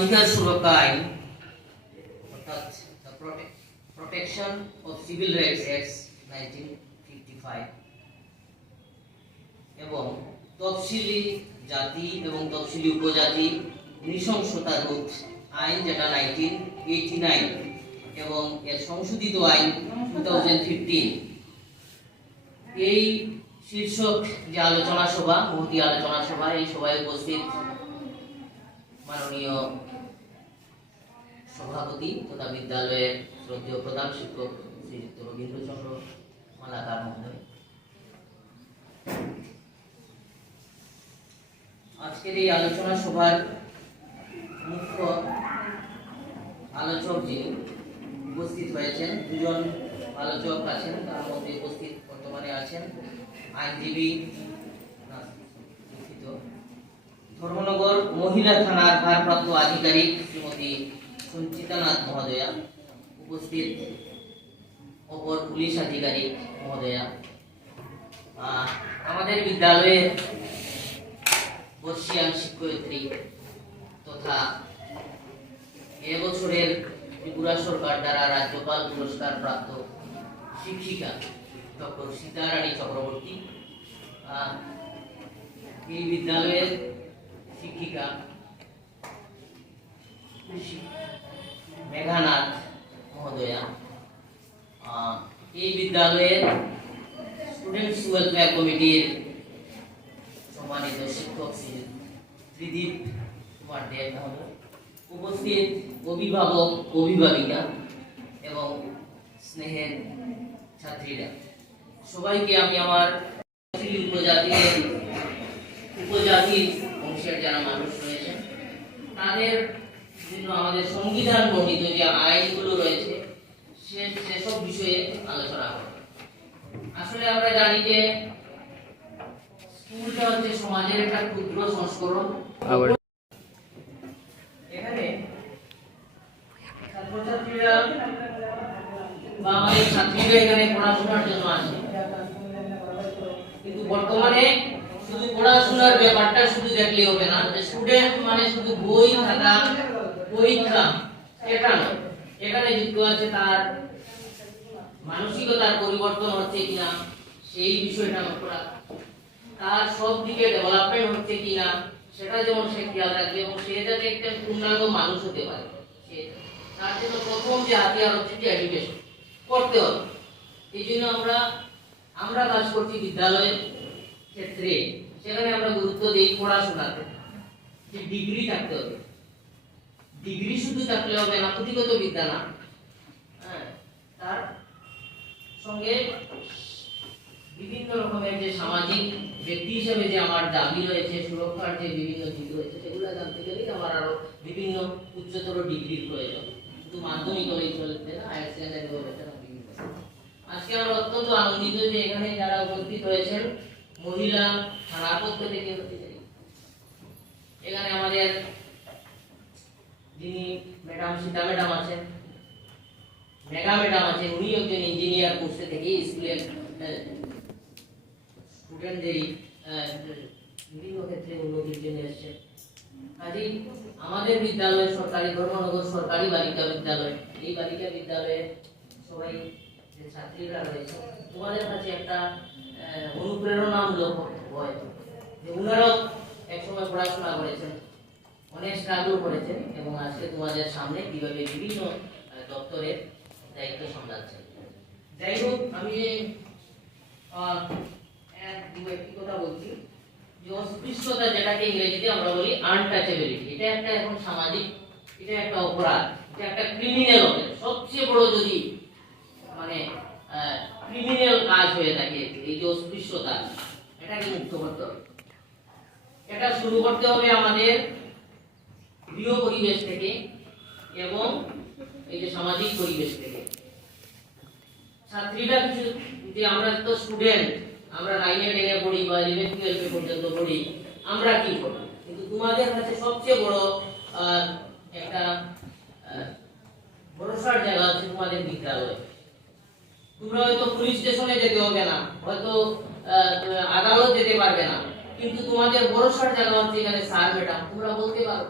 মানবাধিকার সুরক্ষা আইন অর্থাৎ protection of civil rights act 1955 এবং তফসিলি জাতি এবং তফসিলি উপজাতি নৃশংসতা রোধ আইন যেটা 1989 এবং এর সংশোধিত আইন 2015, এই শীর্ষক যে আলোচনা সভা, মহতী আলোচনা সভা, এই সভায় উপস্থিত মাননীয় সভাপতি তথা বিদ্যালয়ের শ্রদ্ধেয় প্রধান শিক্ষক শ্রীযুক্ত রবীন্দ্রচন্দ্র মালাকার মহোদয়, আজকের এই আলোচনা সভার মুখ্য আলোচক যিনি উপস্থিত হয়েছেন, দুজন আলোচক আছেন, তার মধ্যে উপস্থিত বর্তমানে আছেন আইনজীবী ধর্মনগর মহিলা থানার ভারপ্রাপ্ত আধিকারিক শ্রীমতী সঞ্চিতা নাথ মহোদয়া, উপস্থিত অপর পুলিশ আধিকারিক মহোদয়া, আমাদের বিদ্যালয়ের বর্ষিয়ান শিক্ষয়িত্রী তথা এবছরের ত্রিপুরা সরকার দ্বারা রাজ্যপাল পুরস্কার প্রাপ্ত শিক্ষিকা ডক্টর সীতারানী চক্রবর্তী, এই বিদ্যালয়ের শিক্ষিকা মেঘানাথ মহোদয়া, এই বিদ্যালয়ের স্টুডেন্টস ওয়েলফেয়ার কমিটির সম্মানিত শিক্ষক শ্রী ত্রিদীপ কুমার দেব মহোদয়, উপস্থিত অভিভাবক অভিভাবিকা এবং স্নেহের ছাত্রীরা, সবাইকে আমি আমার উপজাতির অংশের যারা মানুষ রয়েছেন তাদের জন্য আমাদের সংবিধান বর্ণিত যে আইনগুলো রয়েছে সেসব বিষয়ে আলোচনা করব। আসলে আমরা জানি যে স্কুলটা হচ্ছে সমাজের একটা ক্ষুদ্র সংস্করণ। এখানে ছাত্রছাত্রীরা বা আমাদের ছাত্রীরা এখানে পড়াশোনার জন্য আসে, কিন্তু বর্তমানে শুধু পড়াশোনার ব্যাপারটা শুধু দেখলে হবে না, যে স্টুডেন্ট মানে শুধু বই খাতা পরীক্ষা এটা নয়, এখানে যুক্ত আছে তার মানসিকতার পরিবর্তন হচ্ছে কিনা সেই বিষয়টা লক্ষ্য রাখা, তার সব দিকে ডেভেলপমেন্ট হচ্ছে কিনা সেটা যেমন সে খেয়াল রাখবে এবং সে যাতে একটা পূর্ণাঙ্গ মানুষ হতে পারে, তার জন্য প্রথম যে হাতিয়ার হচ্ছে যে এডুকেশন করতে হবে। এই জন্য আমরা কাজ করছি বিদ্যালয়ের ক্ষেত্রে, সেখানে আমরা গুরুত্ব দিই পড়াশোনাতে, যে ডিগ্রি থাকতে হবে। ডিগ্রি শুধু থাকলে হবে না, পুঁথিগত বিদ্যা না, তার সঙ্গে বিভিন্ন রকমের যে সামাজিক ব্যক্তি হিসেবে যে আমার দাবি রয়েছে, সুরক্ষার যে বিভিন্ন দিক রয়েছে, সেগুলো জানতে গেলে আমার আরো বিভিন্ন উচ্চতর ডিগ্রির প্রয়োজন, শুধু মাধ্যমিক হলেই চলবে না, হায়ার সেকেন্ডারি হলে বিভিন্ন। আজকে আমরা অত্যন্ত আনন্দিত যে এখানে যারা উপস্থিত হয়েছেন মহিলা থানার পক্ষ থেকে হতে চাই। এখানে আমাদের যিনি ম্যাডাম সীতা ম্যাডাম আছেন, মেঘা ম্যাডাম আছেন, উনি একজন ইঞ্জিনিয়ার কোর্সে থেকে স্কুলের স্টুডেন্টদেরই বিভিন্ন ক্ষেত্রে উন্নতির জন্য এসেছেন। কাজেই আমাদের বিদ্যালয় সরকারি ধর্মনগর সরকারি বালিকা বিদ্যালয়, এই বালিকা বিদ্যালয়ে সবাই যে ছাত্রীরা রয়েছে তোমাদের কাছে একটা অনুপ্রেরণামূলক হয় যে উনারাও একসময় পড়াশোনা করেছেন, অনেক স্ট্রাগল করেছেন এবং আজকে তোমাদের সামনে কিভাবে বিভিন্ন দপ্তরের দায়িত্ব সামলাচ্ছেন। যাই হোক, আমি একটি কথা বলছি যে অস্পৃশ্যতা, যেটাকে ইংরেজিতে আমরা বলি আনটাচেবিলিটি, এটা একটা এখন সামাজিক, এটা একটা অপরাধ, এটা একটা ক্রিমিনাল অফেন্স, সবচেয়ে বড় যদি মানে ক্রিমিনাল কাজ হয়ে থাকে এই যে অস্পৃশ্যতা, এটাকে মুক্ত করতে হবে। এটা শুরু করতে হবে আমাদের গৃহ পরিবেশ থেকে এবং এই যে সামাজিক পরিবেশ থেকে। ছাত্রীরা কিছু যে আমরা তো স্টুডেন্ট, আমরা 9 এ 10 এ পড়ি বা 11 12 পর্যন্ত পড়ি, আমরা কি করি, কিন্তু তোমাদের কাছে সবচেয়ে বড় একটা ভরসার জায়গা হচ্ছে তোমাদের বিদ্যালয়। তোমরা হয়তো পুলিশ স্টেশনে যেতে হবে না, হয়তো আদালত যেতে পারবে না, কিন্তু তোমাদের ভরসার জায়গা হচ্ছে এখানে স্যার ম্যাডাম। তোমরা বলতে পারো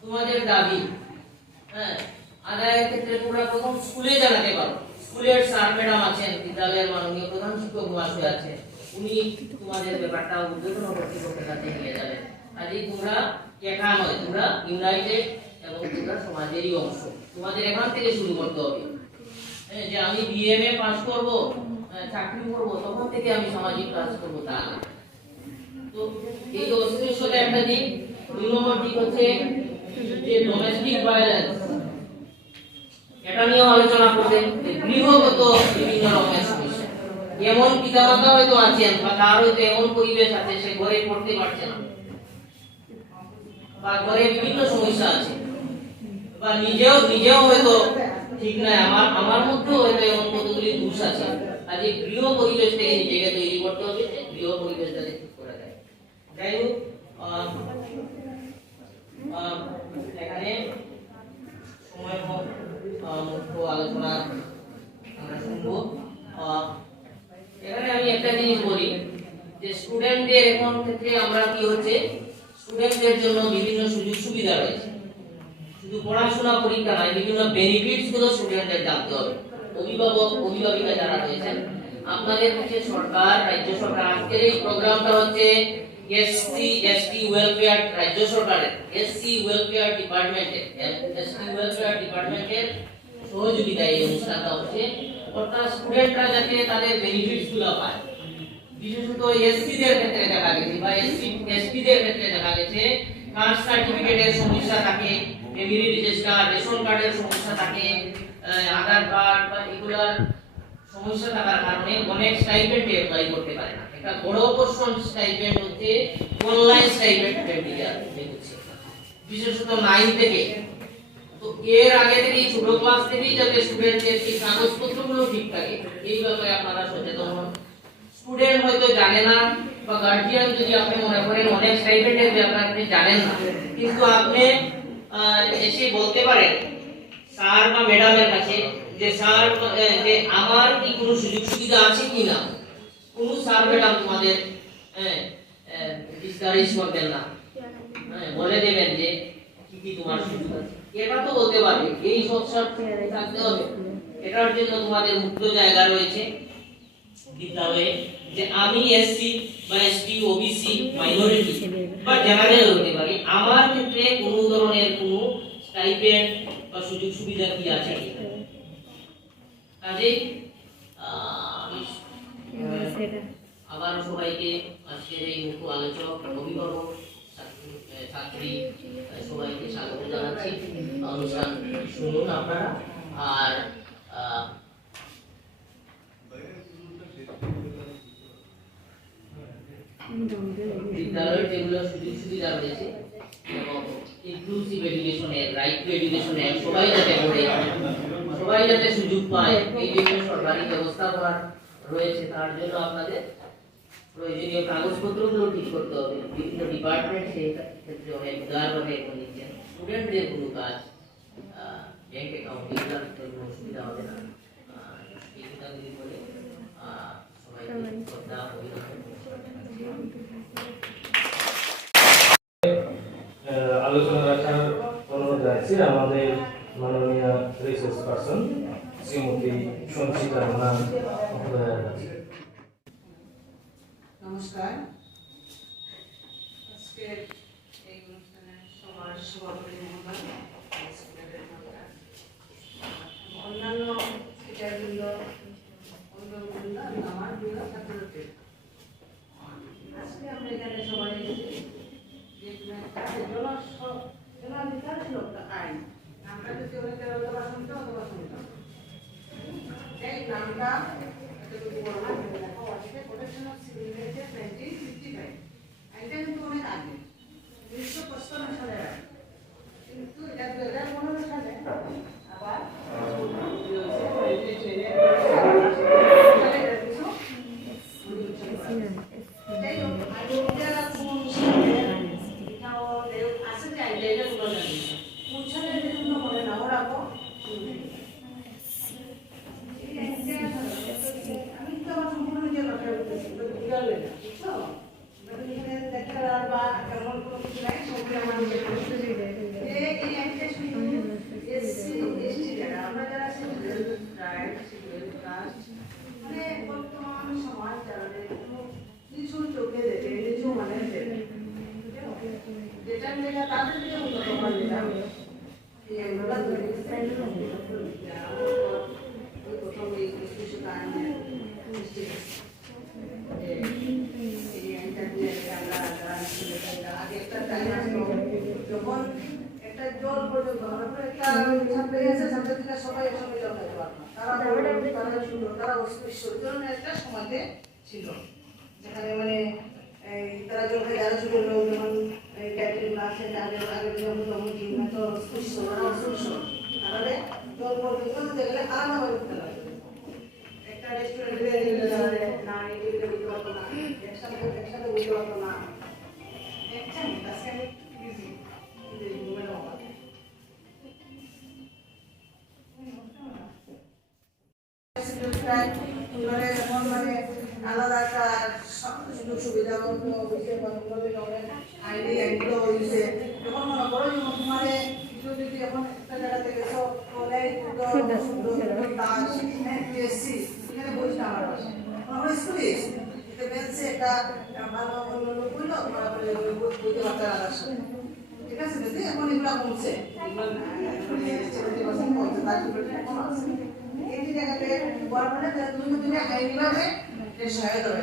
তোমাদের দাবি হ্যাঁ আদায়ের ক্ষেত্রে তোমরা প্রথম স্কুলে জানাতে পারো। স্কুলের স্যার ম্যাডাম আছেন, বিদ্যালয়ের মাননীয় প্রধান শিক্ষক মহাশয় আছেন, উনি তোমাদের ব্যাপারটা উদ্বোধন কর্তৃপক্ষের কাছে নিয়ে যাবেন। কাজেই তোমরা একা নয়, তোমরা ইউনাইটেড এবং তোমরা সমাজেরই অংশ। তোমাদের এখান থেকে শুরু করতে হবে যে আমি বিএমএ পাস করব, চাকরি করব, তখন থেকে আমি সামাজিক কাজ করবো তা না। তো এই অস্পৃশ্যতা একটা দিক। 2 নম্বর দিক হচ্ছে যে ডোমেস্টিক ভায়োলেন্স, এটা নিয়েও আলোচনা করবেন। গৃহগত বিভিন্ন রকমের সমস্যা, এমন পিতামাতা হয়তো আছেন বা তার হয়তো এমন পরিবেশ আছে সে ঘরে পড়তে পারছে না, বা ঘরে বিভিন্ন সমস্যা আছে, বা নিজেও হয়তো ঠিক নয়, আমার মধ্যেও হয়তো এমন কতগুলি দোষ আছে। আজকে গৃহ পরিবেশ থেকে নিজেকে তৈরি করতে হবে, গৃহ পরিবেশ যাতে ঠিক করা যায়। যাই হোক, এখানে সময় মুখ্য আলোচনা আমরা শুনবো। এখানে আমি একটা জিনিস বলি যে স্টুডেন্টদের এখন ক্ষেত্রে আমরা কি হচ্ছে, স্টুডেন্টদের জন্য বিভিন্ন সুযোগ সুবিধা রয়েছে। শুধু পড়াশোনা পরীক্ষা নয়, বিভিন্ন বেনিফিটস গুলো স্টুডেন্টদের জানতে হবে। অভিভাবিকা যারা রয়েছেন, আপনাদের কাছে সরকার, রাজ্য সরকার, আজকের এই প্রোগ্রামটা হচ্ছে এসসি এসটি ওয়েলফেয়ার, রাজ্য সরকারের এসসি ওয়েলফেয়ার ডিপার্টমেন্টের সহযোগিতায় এই অনুষ্ঠানটা হচ্ছে। অর্থাৎ স্টুডেন্টরা যাতে তাদের বেনিফিটস গুলো পায়। বিশেষত এসসি দের ক্ষেত্রে দেখা গেছে বা এসটি দের ক্ষেত্রে দেখা গেছে কাস্ট সার্টিফিকেটের সমস্যা থাকে, ফ্যামিলি রেজিস্টার, রেশন কার্ডের সমস্যা থাকে, আধার কার্ড বা এগুলার সমস্যা থাকার কারণে অনেক স্টাইপেন্ড অ্যাপ্লাই করতে পারে না। একটা বড় পোরশন স্টাইপেন্ড হচ্ছে অনলাইন স্টাইপেন্ড হচ্ছে, বিশেষত 9 থেকে। তো এর আগে থেকে ছোট ক্লাস থেকেই যাতে স্টুডেন্টদের এই কাগজপত্রগুলো ঠিক থাকে, এই ব্যাপারে আপনারা সচেতন হন। স্টুডেন্ট হয়তো জানে না, বা গার্জিয়ান যদি আপনি মনে করেন অনেক স্টাইপেন্ডের ব্যাপারে আপনি জানেন না, কিন্তু আপনি এসে বলতে পারেন স্যার বা ম্যাডামের কাছে যে স্যার যে আমার কি কোনো সুযোগ সুবিধা আছে কিনা। কোনো স্যার ম্যাডাম তোমাদের ডিসকারেজ করবেন না, বলে দেবেন যে কি কি তোমার সুযোগ আছে। এটা তো বলতে পারবে, এই সৎসার থাকতে হবে। এটার জন্য তোমাদের মুক্ত জায়গা রয়েছে বিদ্যালয়ে, যে আমি এসসি বা এসটি, ওবিসি, মাইনরিটি বা জেনারেল হতে পারি, আমার ক্ষেত্রে কোনো ধরনের কোনো স্টাইপেন্ড বা সুযোগ সুবিধা কি আছে কিনা। কাজেই আবার সবাইকে আজকের এই মুখ্য আলোচক, অভিভাবক, ছাত্রী সবাইকে স্বাগত জানাচ্ছি। অনুষ্ঠান শুনুন আপনারা। আর বিদ্যালয়ের যেগুলো সুযোগ সুবিধা রয়েছে এবং ইনক্লুসিভ এডুকেশনের, রাইট টু এডুকেশনের সবাই যাতে পড়ে, সবাই যাতে সুযোগ পায়, এই জন্য সরকারি ব্যবস্থাপনা রয়েছে। তার জন্য আপনাদের প্রয়োজনীয় কাগজপত্রগুলো ঠিক করতে হবে। বিভিন্ন ডিপার্টমেন্ট সেই ক্ষেত্রে অনেক উদারভাবে নিচ্ছেন। স্টুডেন্টদের কোনো কাজ, ব্যাংক অ্যাকাউন্ট, এগুলোর ক্ষেত্রে কোনো অসুবিধা হবে না। এই কথাগুলি বলে সবাইকে শ্রদ্ধা অভিনন্দন। আলোচনা রাখার অনুরোধ রাখছি আমাদের মাননীয় রিসোর্স পারসন শ্রীমতী সঞ্চিতা নাম মহোদয়ার কাছে। নমস্কার। আজকের এই অনুষ্ঠানে সবার সভাপতি মহোদয়, অন্যান্য স্পিকারবৃন্দ, বন্ধুবৃন্দ, আমার প্রিয় ছাত্রছাত্রী, আজকে আমরা এখানে সবাই এসেছি জনাধিকার ছিল আইন। আমরা যদি অনেকের অথবা শুনতাম অথবা শুনতাম, এই নামটা এতটুকু বড় না, লেখা আছে প্রোটেকশন অফ সিভিল রাইটস 1955। আইনটা কিন্তু অনেক আগে, 1955 সালের আইন। তাদের দিকে উন্নত করা যেতাম এই এগুলা তৈরি প্রথম এই কিছু কারণে আগে একটা টাইম আসলো যখন একটা জল পর্যন্ত একটা ছাত্রী আছে ছাত্রীরা সবাই একসঙ্গে জল খাইতে পারতো তারা সুন্দর তারা অস্পৃশ্য একটা সমাজে ছিল যেখানে মানে তারা জল খাই যারা ছোট লোক যেমন ক্যাটারিং আছে তাদের আগে যেমন তো অস্পৃশ্য ওরা অস্পৃশ্য তাহলে জল পর্যন্ত দেখলে আলাদা করতে লাগে একটা রেস্টুরেন্টে গেলে না এদিকে বুঝতে পারতো না একসাথে বুঝতে পারতো না আলাদা একটা সুযোগ সুবিধা আইনি আইনগুলো হয়েছে যখন মনে করো তোমার যদি এখন একটা জায়গা থেকে দাস পিএসসি এখানে বলছি আমার বাসা আমরা স্কুলে এসেছি বেঞ্চে একটা ভালো বললো বুঝতে পারতে আলাদা ঠিক আছে দিদি এখন এগুলো কমছে এই জায়গাতে বলা মানে তুমি আইনিভাবে সহায়তা হবে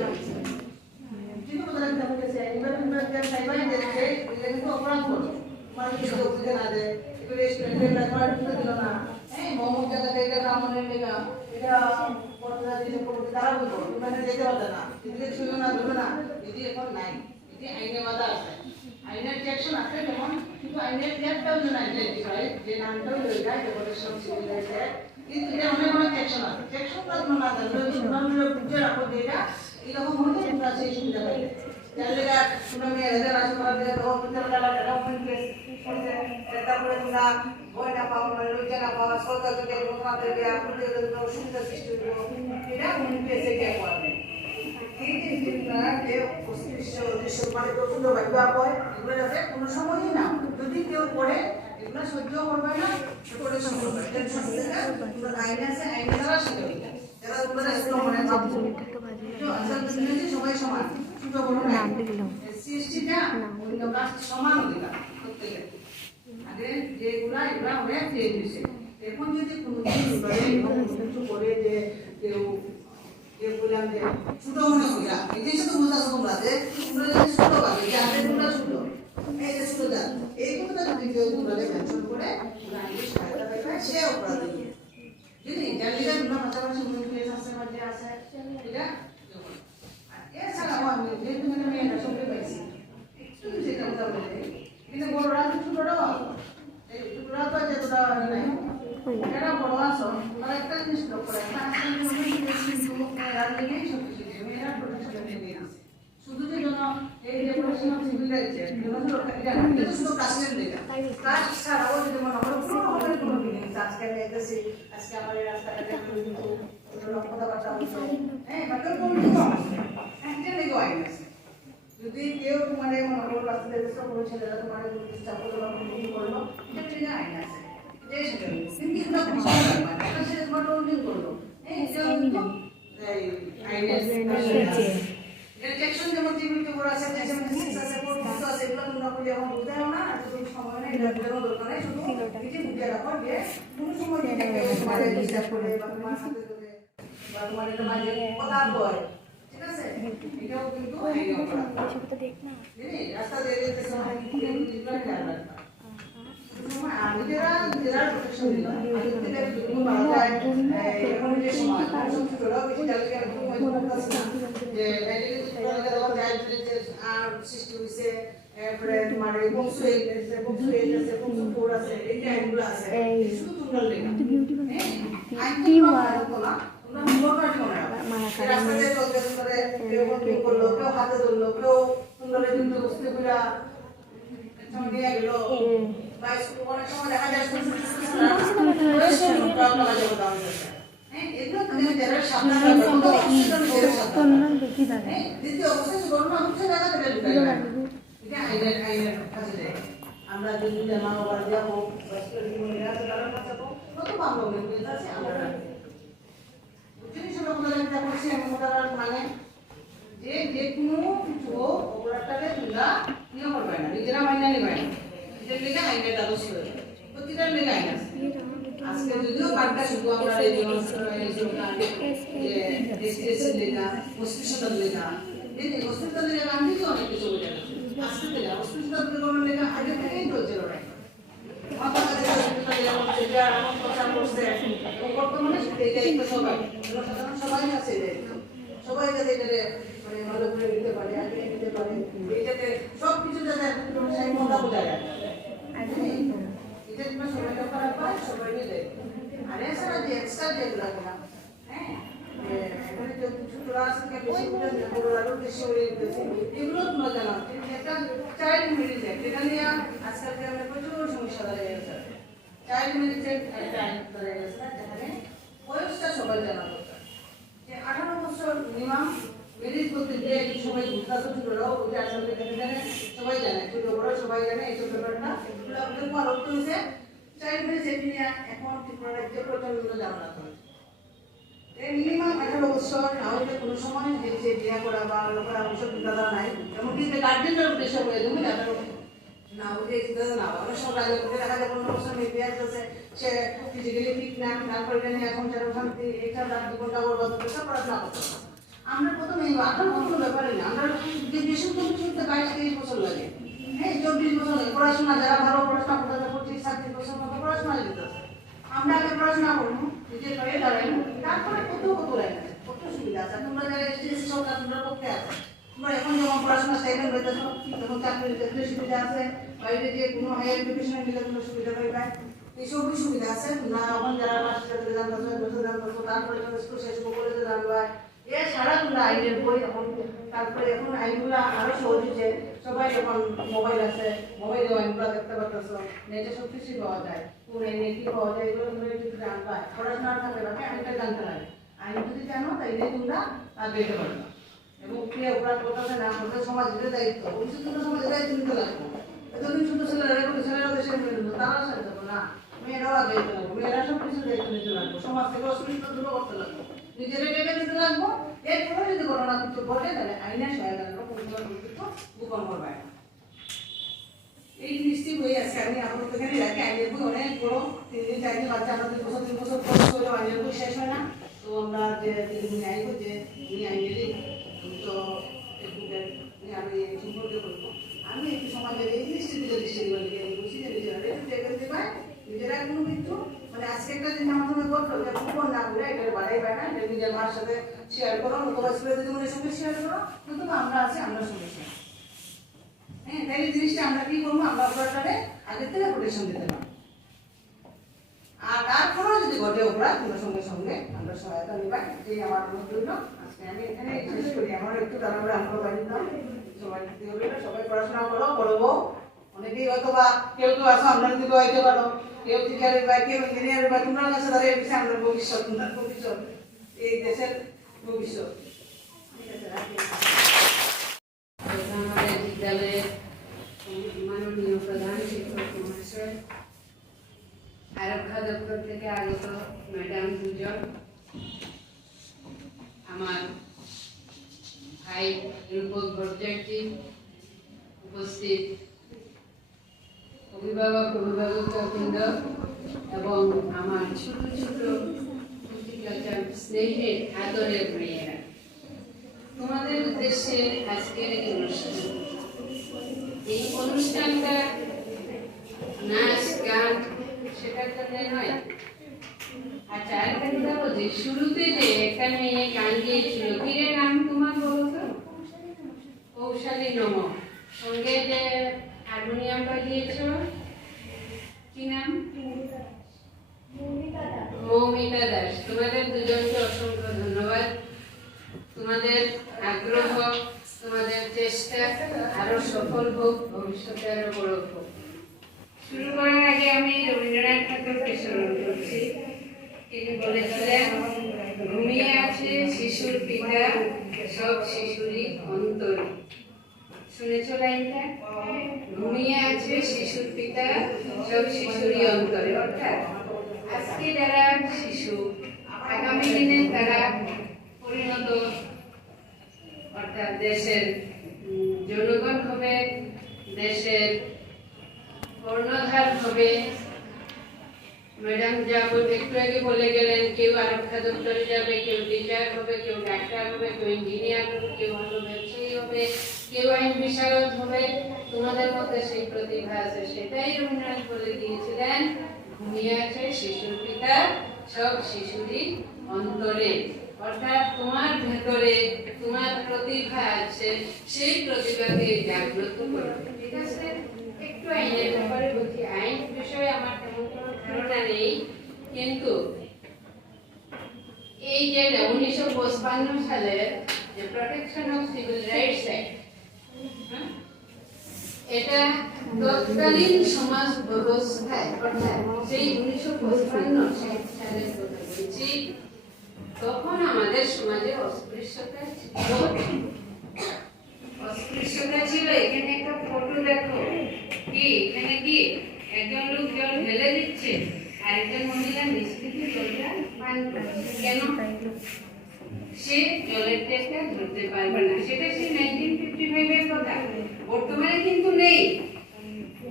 কিন্তু কোথাও দেখা গেছে আইনিভাবে সাইবাই দিয়েছে এটা কিন্তু অপরাধ করো তোমার কিছু অসুবিধা না দেয় একটু রেস্টুরেন্টে তোমার ঢুকতে দিল না হ্যাঁ মোমোর জায়গাতে এটা ব্রাহ্মণের লেগা এটা পড়া দিতে করতে তারা বলবো তুমি যেতে পারবে না এদিকে ছিল না ধরবে না এটি এখন নাই এটি আইনে বাধা আছে আইনের অ্যাকশন আছে যেমন কিন্তু আইনের ইয়ারটাও যে আইডেন্টিফাই যে নামটাও হয়ে যায় ডেভোলেশন সিভিলাইজে কিন্তু এটা অনেক অনেক অ্যাকশন আছে অ্যাকশনটা তোমরা না জানলে তোমরা বুঝে রাখো যে এটা এরকম হলে তোমরা সেই সুবিধা পাইবে জানলে তোমরা মেয়েদের আসলে ডেভেলপমেন্ট কেস তারপরে তোমরা বই না পাও না লজ্জা না পাওয়া সরকার যদি ঘটনা দেবে আপনাদের অসুবিধা সৃষ্টি করবো এটা কোন কেসে কে করবে এই যে তোমরা যে অস্পৃশ্য দৃশ্য মানে প্রচন্ড ভাববা হয় এগুলো যাতে কোনো সময়ই না যদি কেউ করে এগুলো সহ্য করবে না করে সহ্য করবে এটা শাস্তিটা তোমরা আইনে আছে আইনে দ্বারা শিখবে যারা তোমরা স্কুল মনে ভাবছো তো আসল দুনিয়াতে সবাই সমান ছোট বড় না এসসি/এসটিটা অন্য কাস্ট সমান অধিকার প্রত্যেকের আগে যেগুলা এগুলা অনেক চেঞ্জ হয়েছে এখন যদি কোনো কিছু করে যে কেউ বললাম যে ছোট মনে হইয়া এই জিনিসটা তো বোঝা তোমরা যে তোমরা যদি ছোট পাবে যে আমাদের তোমরা ছোট এই যে ছোট জাত এই কথাটা যদি কেউ তোমরা মেনশন করে আইনি সহায়তা পাইবে সে অপরাধী যদি জানলে তোমরা পাশাপাশি কেস আছে মাঝে আছে এটা এছাড়া আমি যেহেতু আমি এটা সঙ্গে পাইছি একটু যেটা কথা বলে কিন্তু বড়রা ছোটরাও এই ছোটরা তো যেটা নাই এরা বড় আসো আর একটা জিনিস লক্ষ্য করে শুধু যে জন্য এই ডেভেলপমেন্ট অফ সিভিলাইজেশন এটা শুধু কাস্টের লেখা কাস্ট ছাড়াও যদি মনে করো কোনো ফিলিংস আজকে আমি এসেছি আজকে আমার এই রাস্তাটাতে কিন্তু কথাবার্তা হচ্ছে হ্যাঁ বাকি কোনো কম আছে একটা লেগে আইন আছে যদি কেউ তোমার মনে করো রাস্তাতে এসে কোনো ছেলেরা তোমার চেষ্টা করলো বা কোনো করলো এটা লেগে আইন আছে কিন্তু এগুলো কোনো সমস্যা না একটা ছেলে তোমার টোলিং করলো হ্যাঁ এটা কিন্তু Rejection যেমন টিভিতে বড় আছে যেমন সিক্স আছে ফোর্থ আছে এগুলো তোমরা বলি এখন বুঝতে না আর তুমি সময় নেই এটা বুঝানোর দরকার নেই শুধু কিছু বুঝে রাখো যে কোন সময় যেটা তোমাদের ডিস্টার্ব করে বা তোমার সাথে দেবে বা তোমার এটা মাঝে কথা বলে ঠিক আছে এটাও কিন্তু আইনি অপরাধ সেটা দেখ না রাস্তা দিয়ে যেতে সময় এগুলো খেয়াল রাখবা নিজেরা প্রোটেকশন দিবা আর যদি তুমি মারা যায় এখন যে সমাজ ছোটরা বেশি জানলে যে আর সৃষ্টি হয়েছে এরপরে তোমার বংশে আছে বংশপুর আছে এই যে আইনগুলো আছে শুধু তোমরা লেখা রাস্তাতে চলতে চলতে কেউ করলো কেউ হাতে ধরলো কেউ তোমরা কিন্তু বসতে গুলা নিয়ে গেল বা অনেক সময় দেখা যায় এগুলো যারা সাবধান দ্বিতীয় অবস্থায় গণনা হচ্ছে জায়গা থেকে লুকাই এটা আইনের কাছে দেয় আমরা যদি জামা আবার যাবো তারা বাঁচাবো কত মামলা আছে আমরা জিনিস আমরা করছি মানে যে কোনো কিছু অপরাধটাকে তুলা নিয়ে করবে না নিজেরা মাইনা নিবে না আইনের দ্বারস্থ হয়ে যাবে। প্রতিটার লেগে আইন আছে। আজকে যদিও বার্তা শুধু আমরা এই লেখা হসপিটাল লেখা এই হসপিটাল লেখা আমি তো অনেক কিছু বলে আজকে থেকে হসপিটাল লেখা আগে থেকেই চলছে লড়াই মাথা কাছে হসপিটাল যেমন যেটা এমন কথা বলছে বর্তমানে এটা একটা সবাই সাধারণ সবাই আছে সবাই যাতে এটাতে মানে ভালো করে দিতে পারে আগে দিতে পারে এইটাতে সব কিছু যাতে সেই মজা বোঝা যায় এটা তোমার সময়টা খারাপ হয় সবাই মিলে আর এছাড়া যে এক্সট্রা যেগুলো হ্যাঁ এখানে যে ছোটরা আছে বেশি করে বড়রা বেশি করে দিতেছে এগুলো তোমরা জানো একটা চাইল্ড ম্যারেজ এটা নিয়ে আজকাল গ্রামে প্রচুর সমস্যা দাঁড়িয়ে গেছে চাইল্ড ম্যারেজ একটা আইন দাঁড়িয়ে গেছে যেখানে বয়সটা সবাই জানা দরকার যে 18 বছর মিনিমাম ম্যারেজ করতে গিয়ে একটু সময় ঘুরতে ছোটরাও ওই আসলে এখানে সবাই জানে ছোট বড় সবাই জানে এই ব্যাপারটা এগুলো আমাদের ভারত হয়েছে চাইল্ড ম্যারেজ নিয়ে এখন ত্রিপুরা রাজ্যে প্রচন্ড জানা চলছে মিনিমাম 18 বছর না হলে কোনো সময় যে বিয়ে করা বা লোকেরা ওসব চিন্তাধারা নাই এমনকি যে গার্জেনরা উদ্দেশ্য করে তুমি না ওই চিন্তাধারা না অনেক সময় রাজা করতে দেখা যায় 15 বছর মেয়ে বিয়ে করছে সে ফিজিক্যালি ঠিক না তারপরে এটা নিয়ে এখন চার শান্তি এটা তার জীবনটা বরবাদ করতে সব পড়াশোনা করতে আমরা প্রথমে 18 বছর ব্যাপারে না আমরা যে বেশি তো শুনতে 22-23 বছর লাগে হ্যাঁ 24 বছর পড়াশোনা যারা ভালো পড়াশোনা করতে 25-30 বছর মতো পড়াশোনা দিতেছে আমরা আগে পড়াশোনা করবো নিজের পায়ে দাঁড়াইবো তারপরে কত লাইন আছে কত সুবিধা আছে তোমরা যারা এসটিএসসি সরকার তোমরা পক্ষে আছে তোমরা এখন যেমন পড়াশোনা স্টাইপেন্ড হইতেছো তখন চাকরির ক্ষেত্রে সুবিধা আছে বাইরে যে কোনো হায়ার এডুকেশনে নিলে তোমরা সুবিধা পাইবে এই সবই সুবিধা আছে তোমরা এখন যারা মাস্টার জানতেছো বছর জানতেছো তারপরে তোমরা স্কুল শেষ কলেজে জানবা এছাড়া তোমরা আইনের বই এখন তারপরে এখন আইনগুলো আরো সহজ হয়েছে সবাই এখন মোবাইল আছে মোবাইলে আইনগুলো দেখতে পারতেছো নেটে সব কিছুই পাওয়া যায় কোন আইনে কি পাওয়া যায় এগুলো তোমরা একটু জানবা পড়াশোনার থাকলে বাকি আইনটা জানতে লাগে আইন যদি জানো তাইলে তোমরা বেরোতে পারবে এবং কে অপরাধ করতেছে না করতে সমাজের দায়িত্ব ভবিষ্যৎ সমাজের দায়িত্ব নিতে লাগবে এতদিন শুধু ছেলেরা রেখে ছেলেরা দেশের মেয়ে তারা সাথে যাবো না মেয়েরাও দায়িত্ব লাগবে মেয়েরা সব কিছু দায়িত্ব নিতে লাগবে সমাজ থেকে অসুবিধা দূর করতে লাগবে নিজেরা টেকে দিতে লাগবো এরপরে যদি ঘটনা কিছু ঘটে তাহলে আইনের সহায়তা গোপন করবে এই জিনিসটি হয়ে আছে আমি আমাদের এখানে রাখি আইনের বই অনেক বড় 3 দিন 4 দিন বাচ্চা আমাদের 2 বছর পরে আইনের বই শেষ হয় না তো আমরা যে দিদিমণি আইব যে উনি আইনেরই তো আমি সম্পর্কে বলবো আমি একটু সমাজের এই জিনিসটি দিকে দৃষ্টি দিবেন বলছি যে নিজেরা একটু টেকে দিতে পারে নিজেরা কোনো কিছু মানে আজকে একটা জিনিস আমার সঙ্গে করতো যে গোপন না করে এটা বাড়াই পায় না এটা নিজের মার সাথে শেয়ার করো নতুবা স্কুলের দিদিমণির সঙ্গে শেয়ার করো নতুবা আমরা আছি আমরা সঙ্গে শেয়ার হ্যাঁ তাই জিনিসটা আমরা কি করবো আমরা অপরাধটাকে আগের থেকে প্রোটেকশন দিতে পারবো আর তারপরেও যদি ঘটে অপরাধ তোমরা সঙ্গে সঙ্গে আমরা সহায়তা নিবা এটাই আমার অনুরোধ রইল আজকে আমি এখানে শেষ করি আমার একটু তাড়াহুড়ো আমরা বাড়ি দাম সবাই দিতে হবে সবাই পড়াশোনা করো করবো অনেকেই হয়তো বা কেউ আসো আমরা যদি হইতে পারো কেউ টিচারের বা কেউ ইঞ্জিনিয়ারের বা তোমরা কাছে দাঁড়িয়ে বিষয়ে আমরা ভবিষ্যৎ তোমার ভবিষ্যৎ এই দেশের ভবিষ্যৎ ঠিক আছে রাখি আমাদের বিদ্যালয়ের মাননীয় প্রধান শিক্ষক মহাশয় আরক্ষা দপ্তর থেকে আগত ম্যাডাম দুজন আমার ভাই রূপক ভট্টাচার্য উপস্থিত অভিভাবকবৃন্দ এবং আমার ছোট ছোট স্নেহের আদরের মেয়েরা তোমাদের উদ্দেশ্যে আজকের এই অনুষ্ঠান এই অনুষ্ঠানটা নাচ গান সেটার জন্য নয় আচ্ছা আরেকটা কথা বলছি শুরুতে যে একটা মেয়ে গান গিয়েছিল কিরে নাম তোমার বলো তো কৌশালী নম সঙ্গে যে হারমোনিয়াম বাজিয়েছ কি নাম মৌমিতা দাস তোমাদের দুজনকে অসংখ্য ধন্যবাদ তোমাদের আগ্রহ তোমাদের চেষ্টা আরো সফল হোক ভবিষ্যতে আরো বড় হোক শুরু করার আগে আমি রবীন্দ্রনাথ ঠাকুরকে স্মরণ করছি তিনি বলেছিলেন ঘুমিয়ে আছে শিশুর পিতা সব শিশুরই অন্তর শুনেছ লাইনটা ঘুমিয়ে আছে শিশুর পিতা সব শিশুরই অন্তরে অর্থাৎ আজকে যারা শিশু আগামী দিনে তারা পরিণত অর্থাৎ দেশের জনগণ হবে দেশের কর্ণধার হবে। ম্যাডাম যা একটু আগে বলে গেলেন, কেউ আরক্ষা দপ্তরে যাবে, কেউ টিচার হবে, কেউ ডাক্তার হবে, কেউ ইঞ্জিনিয়ার হবে, কেউ ভালো ব্যবসায়ী হবে, কেউ আইন বিশারদ হবে। তোমাদের মধ্যে সেই প্রতিভা আছে, সেটাই রবীন্দ্রনাথ বলে দিয়েছিলেন, ঘুমিয়ে আছে শিশুর পিতা সব শিশুরই অন্তরে। অর্থাৎ তোমার ভেতরে তোমার প্রতিভা আছে, সেই প্রতিভাকে জাগ্রত করবে। ঠিক আছে, একটু আইনের ব্যাপারে বলছি। আইন বিষয়ে আমার তেমন কোনো ধারণা নেই, কিন্তু এই যে 1955 সালের যে protection of civil rights act, এটা তৎকালীন সমাজ ব্যবস্থায়, অর্থাৎ সেই 1955 সালের কথা বলছি, তখন আমাদের সমাজে অস্পৃশ্যতা ছিল। অস্পৃশ্যতা ছিল। এখানে একটা ফটো দেখো, কি এখানে কি একজন লোক জল ঢেলে দিচ্ছে, আরেকজন মহিলা নিষ্কৃতি জলটা পান করছে। কেন? সে জলের টেস্টটা ধরতে পারবে না। সেটা সেই 1955 এর কথা, বর্তমানে কিন্তু নেই।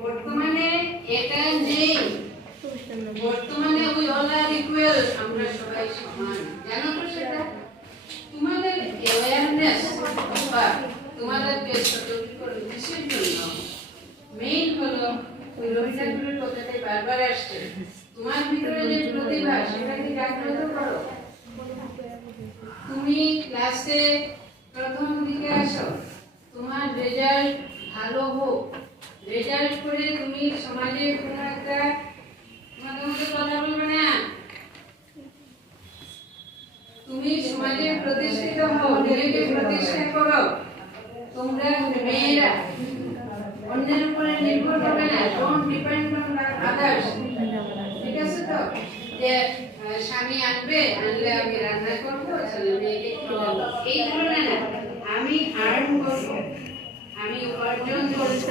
বর্তমানে এটা নেই। বর্তমানে উই অল আর ইকুয়াল, আমরা সবাই সমান। জানো তো সেটা? তোমাদের অ্যাওয়ারনেস বা তোমাদেরকে সতর্কীকরণ কিসের জন্য? মেইন হলো ওই রবীন্দ্রনাথের কথাটাই বারবার আসছে, তোমার ভিতরে যে প্রতিভা সেটাকে জাগ্রত করো। তুমি ক্লাসে প্রথম দিকে আসো, তোমার রেজাল্ট ভালো হোক, রেজাল্ট করে তুমি সমাজে কোনো একটা, তোমাদের মধ্যে কথা বলবে না, তুমি সমাজে প্রতিষ্ঠিত হও, নিজেকে প্রতিষ্ঠা করো। তোমরা মেয়েরা অন্যের উপরে নির্ভর করবে না, ডোন্ট ডিপেন্ড অন আদার্স। ঠিক আছে তো? যে স্বামী আনলে আমি রান্না করবো, ছেলে মেয়েকে খাওয়াবো, এই ধরনের না। আমি আর্ন করবো, আমি উপার্জন করবো,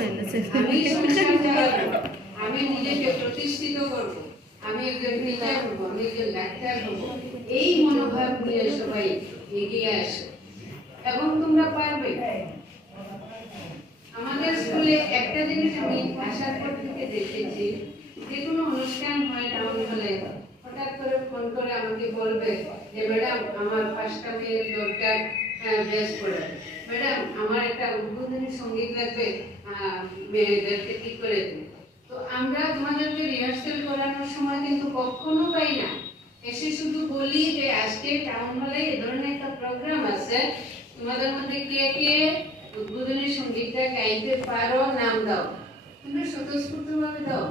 আমি সংসার চালাবো, আমি নিজেকে প্রতিষ্ঠিত করবো, আমি একজন টিচার হবো, আমি একজন ডাক্তার হবো। এই মনোভাব নিয়ে সবাই এগিয়ে আসো এবং তোমরা পারবে। আমাদের স্কুলে একটা জিনিস আমি আসার পর থেকে দেখেছি, যে কোনো অনুষ্ঠান হয় টাউন হলে, হঠাৎ করে ফোন করে আমাকে বলবে যে ম্যাডাম আমার 5টা মেয়ের দরকার ড্রেস পরে, ম্যাডাম আমার একটা উদ্বোধনী সঙ্গীত লাগবে, মেয়েদেরকে ঠিক করে দিন। তো আমরা তোমাদেরকে রিহার্সাল করানোর সময় কিন্তু কখনো পাই না, এসে শুধু বলি যে আজকে টাউন হলে এ ধরনের একটা প্রোগ্রাম আছে, তোমাদের মধ্যে কে কে উদ্বোধনী সঙ্গীতটা গাইতে পারো, নাম দাও। তোমরা স্বতঃস্ফূর্তভাবে দাও।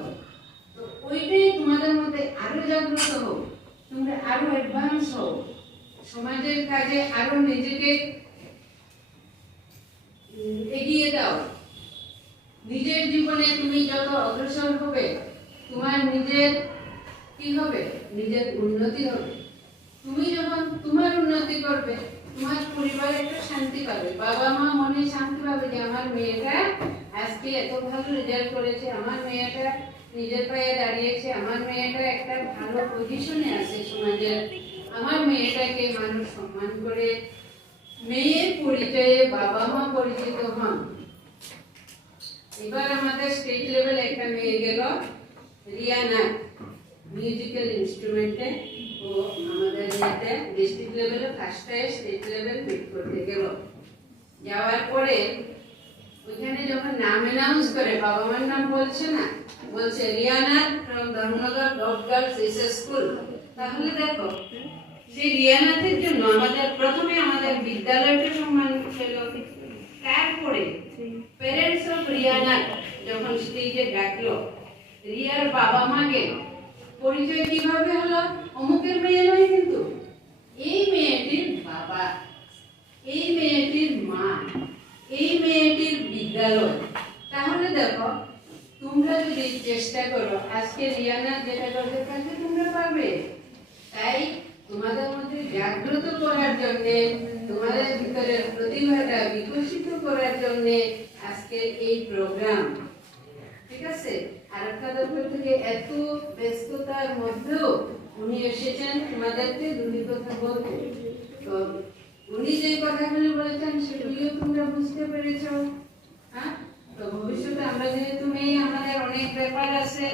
তো ওইটাই তোমাদের মধ্যে আরো জাগ্রত হোক, তোমরা আরো অ্যাডভান্স হও, সমাজের কাজে আরো নিজেকে এগিয়ে দাও। নিজের জীবনে তুমি যত অগ্রসর হবে, তোমার নিজের কি হবে? নিজের উন্নতি হবে। তুমি যখন তোমার উন্নতি করবে, তোমার পরিবার একটা শান্তি পাবে, বাবা মা মনে শান্তি পাবে যে আমার মেয়েটা আজকে এত ভালো রেজাল্ট করেছে, আমার মেয়েটা নিজের পায়ে দাঁড়িয়েছে, আমার মেয়েটা একটা ভালো পজিশনে আছে সমাজে, আমার মেয়েটাকে মানুষ সম্মান করে। মেয়ের পরিচয়ে বাবা মা পরিচিত হন। এবার আমাদের স্টেট লেভেল একটা মেয়ে গেল, রিয়ানা, মিউজিক্যাল ইনস্ট্রুমেন্টে ও আমাদের ইয়েতে ডিস্ট্রিক্ট লেভেলে ফার্স্ট হয়ে স্টেট লেভেল মিট করতে গেল। যাওয়ার পরে ওইখানে যখন নাম অ্যানাউন্স করে, বাবা মার নাম বলছে না, বলছে Riyana from Dharmanagar gov girls SS school. তাহলে দেখো, সেই রিয়ানাথের জন্য আমাদের প্রথমে আমাদের বিদ্যালয়টা সম্মান পেল, তারপরে প্যারেন্টস অফ রিয়ানা যখন স্টেজে ডাকলো, রিয়ার বাবা মাকে পরিচয় কিভাবে হলো? অমুকের মেয়ে নয় কিন্তু, এই মেয়েটির বাবা, এই মেয়েটির মা, এই মেয়েটির বিদ্যালয়। তাহলে দেখো, তোমরা যদি চেষ্টা করো, আজকে রিয়ানা যেটা করতে পারবে তোমরা পারবে। তাই তোমাদের মধ্যে জাগ্রত করার জন্য, তোমাদের ভিতরের প্রতিভাটা বিকশিত করার জন্য আজকের এই প্রোগ্রাম। ঠিক আছে? আরক্ষা দপ্তর থেকে এত ব্যস্ততার মধ্যেও উনি এসেছেন তোমাদেরকে দুটি কথা বলতে। তো উনি যে কথাগুলি বলেছেন সেগুলিও তোমরা বুঝতে পেরেছ। হ্যাঁ, তো ভবিষ্যতে আমরা যেহেতু মেয়ে, আমাদের অনেক ব্যাপার আছে।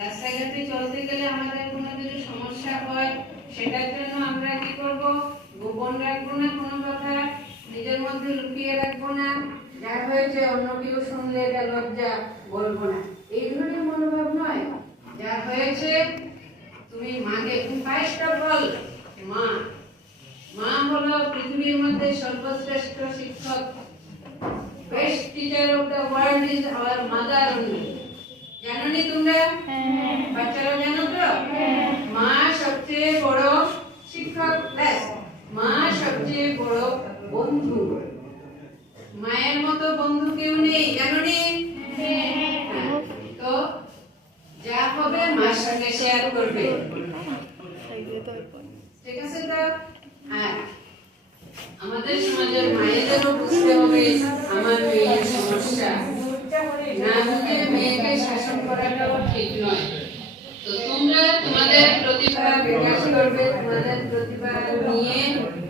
রাস্তাঘাটে চলতে গেলে আমাদের কোনো যদি সমস্যা হয় সেটার জন্য আমরা কি করব? গোপন রাখবো না কোনো কথা, নিজের মধ্যে লুকিয়ে রাখবো না, যা হয়েছে অন্য কেউ শুনলে এটা লজ্জা বলবো না, এই ধরনের মনোভাব নয়। যা হয়েছে তুমি মাকে, ফার্স্ট অফ অল মা, মা হলো পৃথিবীর মধ্যে সর্বশ্রেষ্ঠ শিক্ষক। Best teacher of the world is our mother only. জানো নি তোমরা? বাচ্চারা জানো তো? মা সবচেয়ে বড় শিক্ষক, প্লাস মা সবচেয়ে বড় বন্ধু। মায়ের মতো বন্ধু কেউ নেই, জানো নি? তো যা হবে মার সঙ্গে শেয়ার করবে, ঠিক আছে? তো আর আমাদের সমাজের মায়েদেরও বুঝতে হবে আমার মেয়ের সমস্যা, না বুঝে মেয়েকে শাসন করাটাও ঠিক নয়। তো তোমরা তোমাদের প্রতিভা বিকাশ করবে, তোমাদের প্রতিভা নিয়ে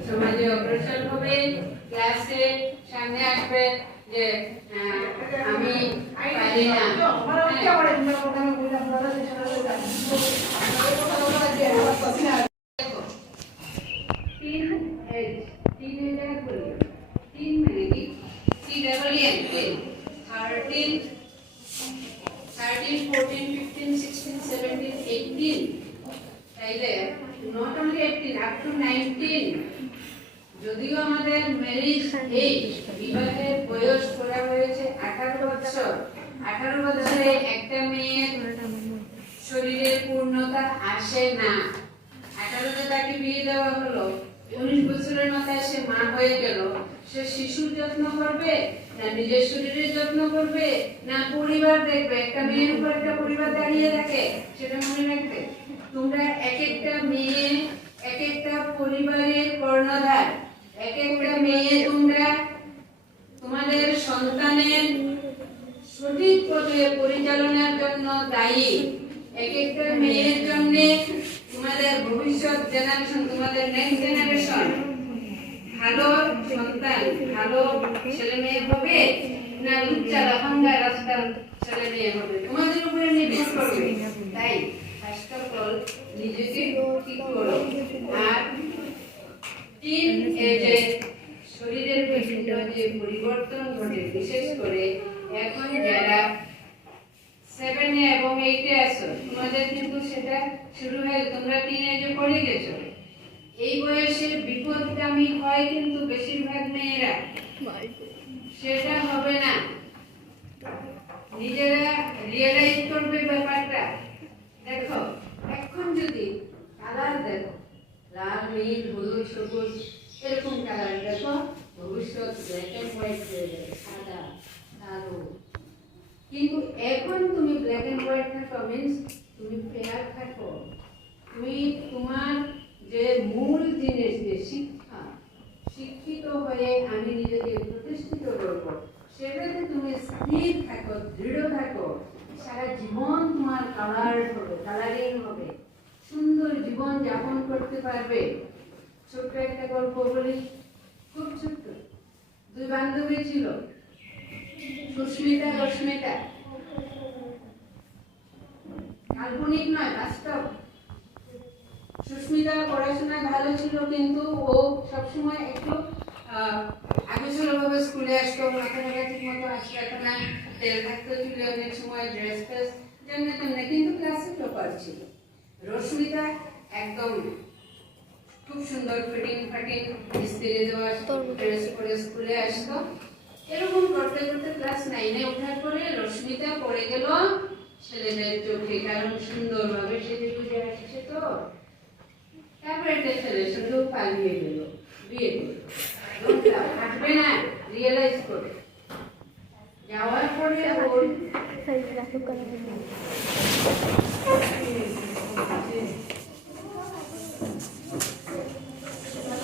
সমাজে অগ্রসর হবে, ক্লাসে সামনে আসবে যে আমি পারি না। যদিও আমাদের ম্যারেজ এজ, বিবাহের বয়স করা হয়েছে 18 বছর, 18 বছরে একটা মেয়ের শরীরের পূর্ণতা আসে না। 18তে তাকে বিয়ে দেওয়া হলো, 19 বছরের মাথায় সে মা হয়ে গেল। সে শিশুর যত্ন করবে না নিজের শরীরের যত্ন করবে না পরিবার দেখবে? একটা মেয়ের উপর একটা পরিবার দাঁড়িয়ে থাকে, সেটা মনে রাখবে। তোমরা এক একটা মেয়ে এক একটা পরিবারের কর্ণধার, এক একটা মেয়ে তোমরা তোমাদের সন্তানের সঠিক পথে পরিচালনার জন্য দায়ী। এক একটা মেয়ের জন্য তোমাদের ভবিষ্যৎ জেনারেশন, তোমাদের নেক্সট জেনারেশন ভালো সন্তান, ভালো ছেলে মেয়ে হবে না লুচ্চা লাফাঙ্গা রাস্তার ছেলে মেয়ে হবে, তোমাদের উপরে নির্ভর করবে। তাই ফার্স্ট অফ অল নিজেকে ঠিক করো। আর টিন এজে শরীরের বিভিন্ন যে পরিবর্তন ঘটে, বিশেষ করে এখন যারা 7 এবং 8 আছো, তোমাদের কিন্তু সেটা শুরু হয়ে, তোমরা টিনেজে পড়ে গেছো। এই বয়সে বিপদগামী হয় কিন্তু বেশিরভাগ মেয়েরা, সেটা হবে না। নিজেরা রিয়েলাইজ করবে ব্যাপারটা। দেখো এখন যদি কালার দেখো, লাল নীল হলুদ সবুজ এরকম কালার দেখো, ভবিষ্যৎ ব্ল্যাক এন্ড হোয়াইট হয়ে যাবে, সাদা কালো। কিন্তু এখন তুমি ব্ল্যাক এন্ড হোয়াইট থাকো, মিন্স তুমি ফেয়ার থাকো। তুমি তোমার যে মূল জিনিস, যে শিক্ষা, শিক্ষিত হয়ে আমি নিজেকে প্রতিষ্ঠিত করব, সেটাতে তুমি স্থির থাকো, দৃঢ় থাকো। সারা জীবন তোমার কালারিং হবে, সুন্দর জীবন যাপন করতে পারবে। ছোট্ট একটা গল্প বলি, খুব ছোট্ট। 2 বান্ধবী ছিল, সুস্মিতা রশ্মিতা, কাল্পনিক নয়, বাস্তব। সুস্মিতা পড়াশোনা ভালো ছিল, কিন্তু ও সবসময় একটু আগোছালোভাবে স্কুলে আসতো, মাথা ঠিক মতো আসতো না, তেল থাকতো চুলে অনেক সময়, ড্রেস ফ্রেস যেমনি তেমনি, কিন্তু ক্লাসে টপার ছিল। রশ্মিতা একদম খুব সুন্দর ফিটিং ফাটিং ইস্ত্রি দেওয়া ড্রেস পরে স্কুলে আসতো। এরকম করতে করতে ক্লাস 9-এ ওঠার পরে রশ্মিতা পড়ে গেল ছেলেদের চোখে, কারণ সুন্দরভাবে সেজে গুজে আসছে তো। তারপরে একটা ছেলের সঙ্গে পালিয়ে গেল, বিয়ে করল। হাঁটবে না, রিয়েলাইজ করে যাওয়ার পরে ওর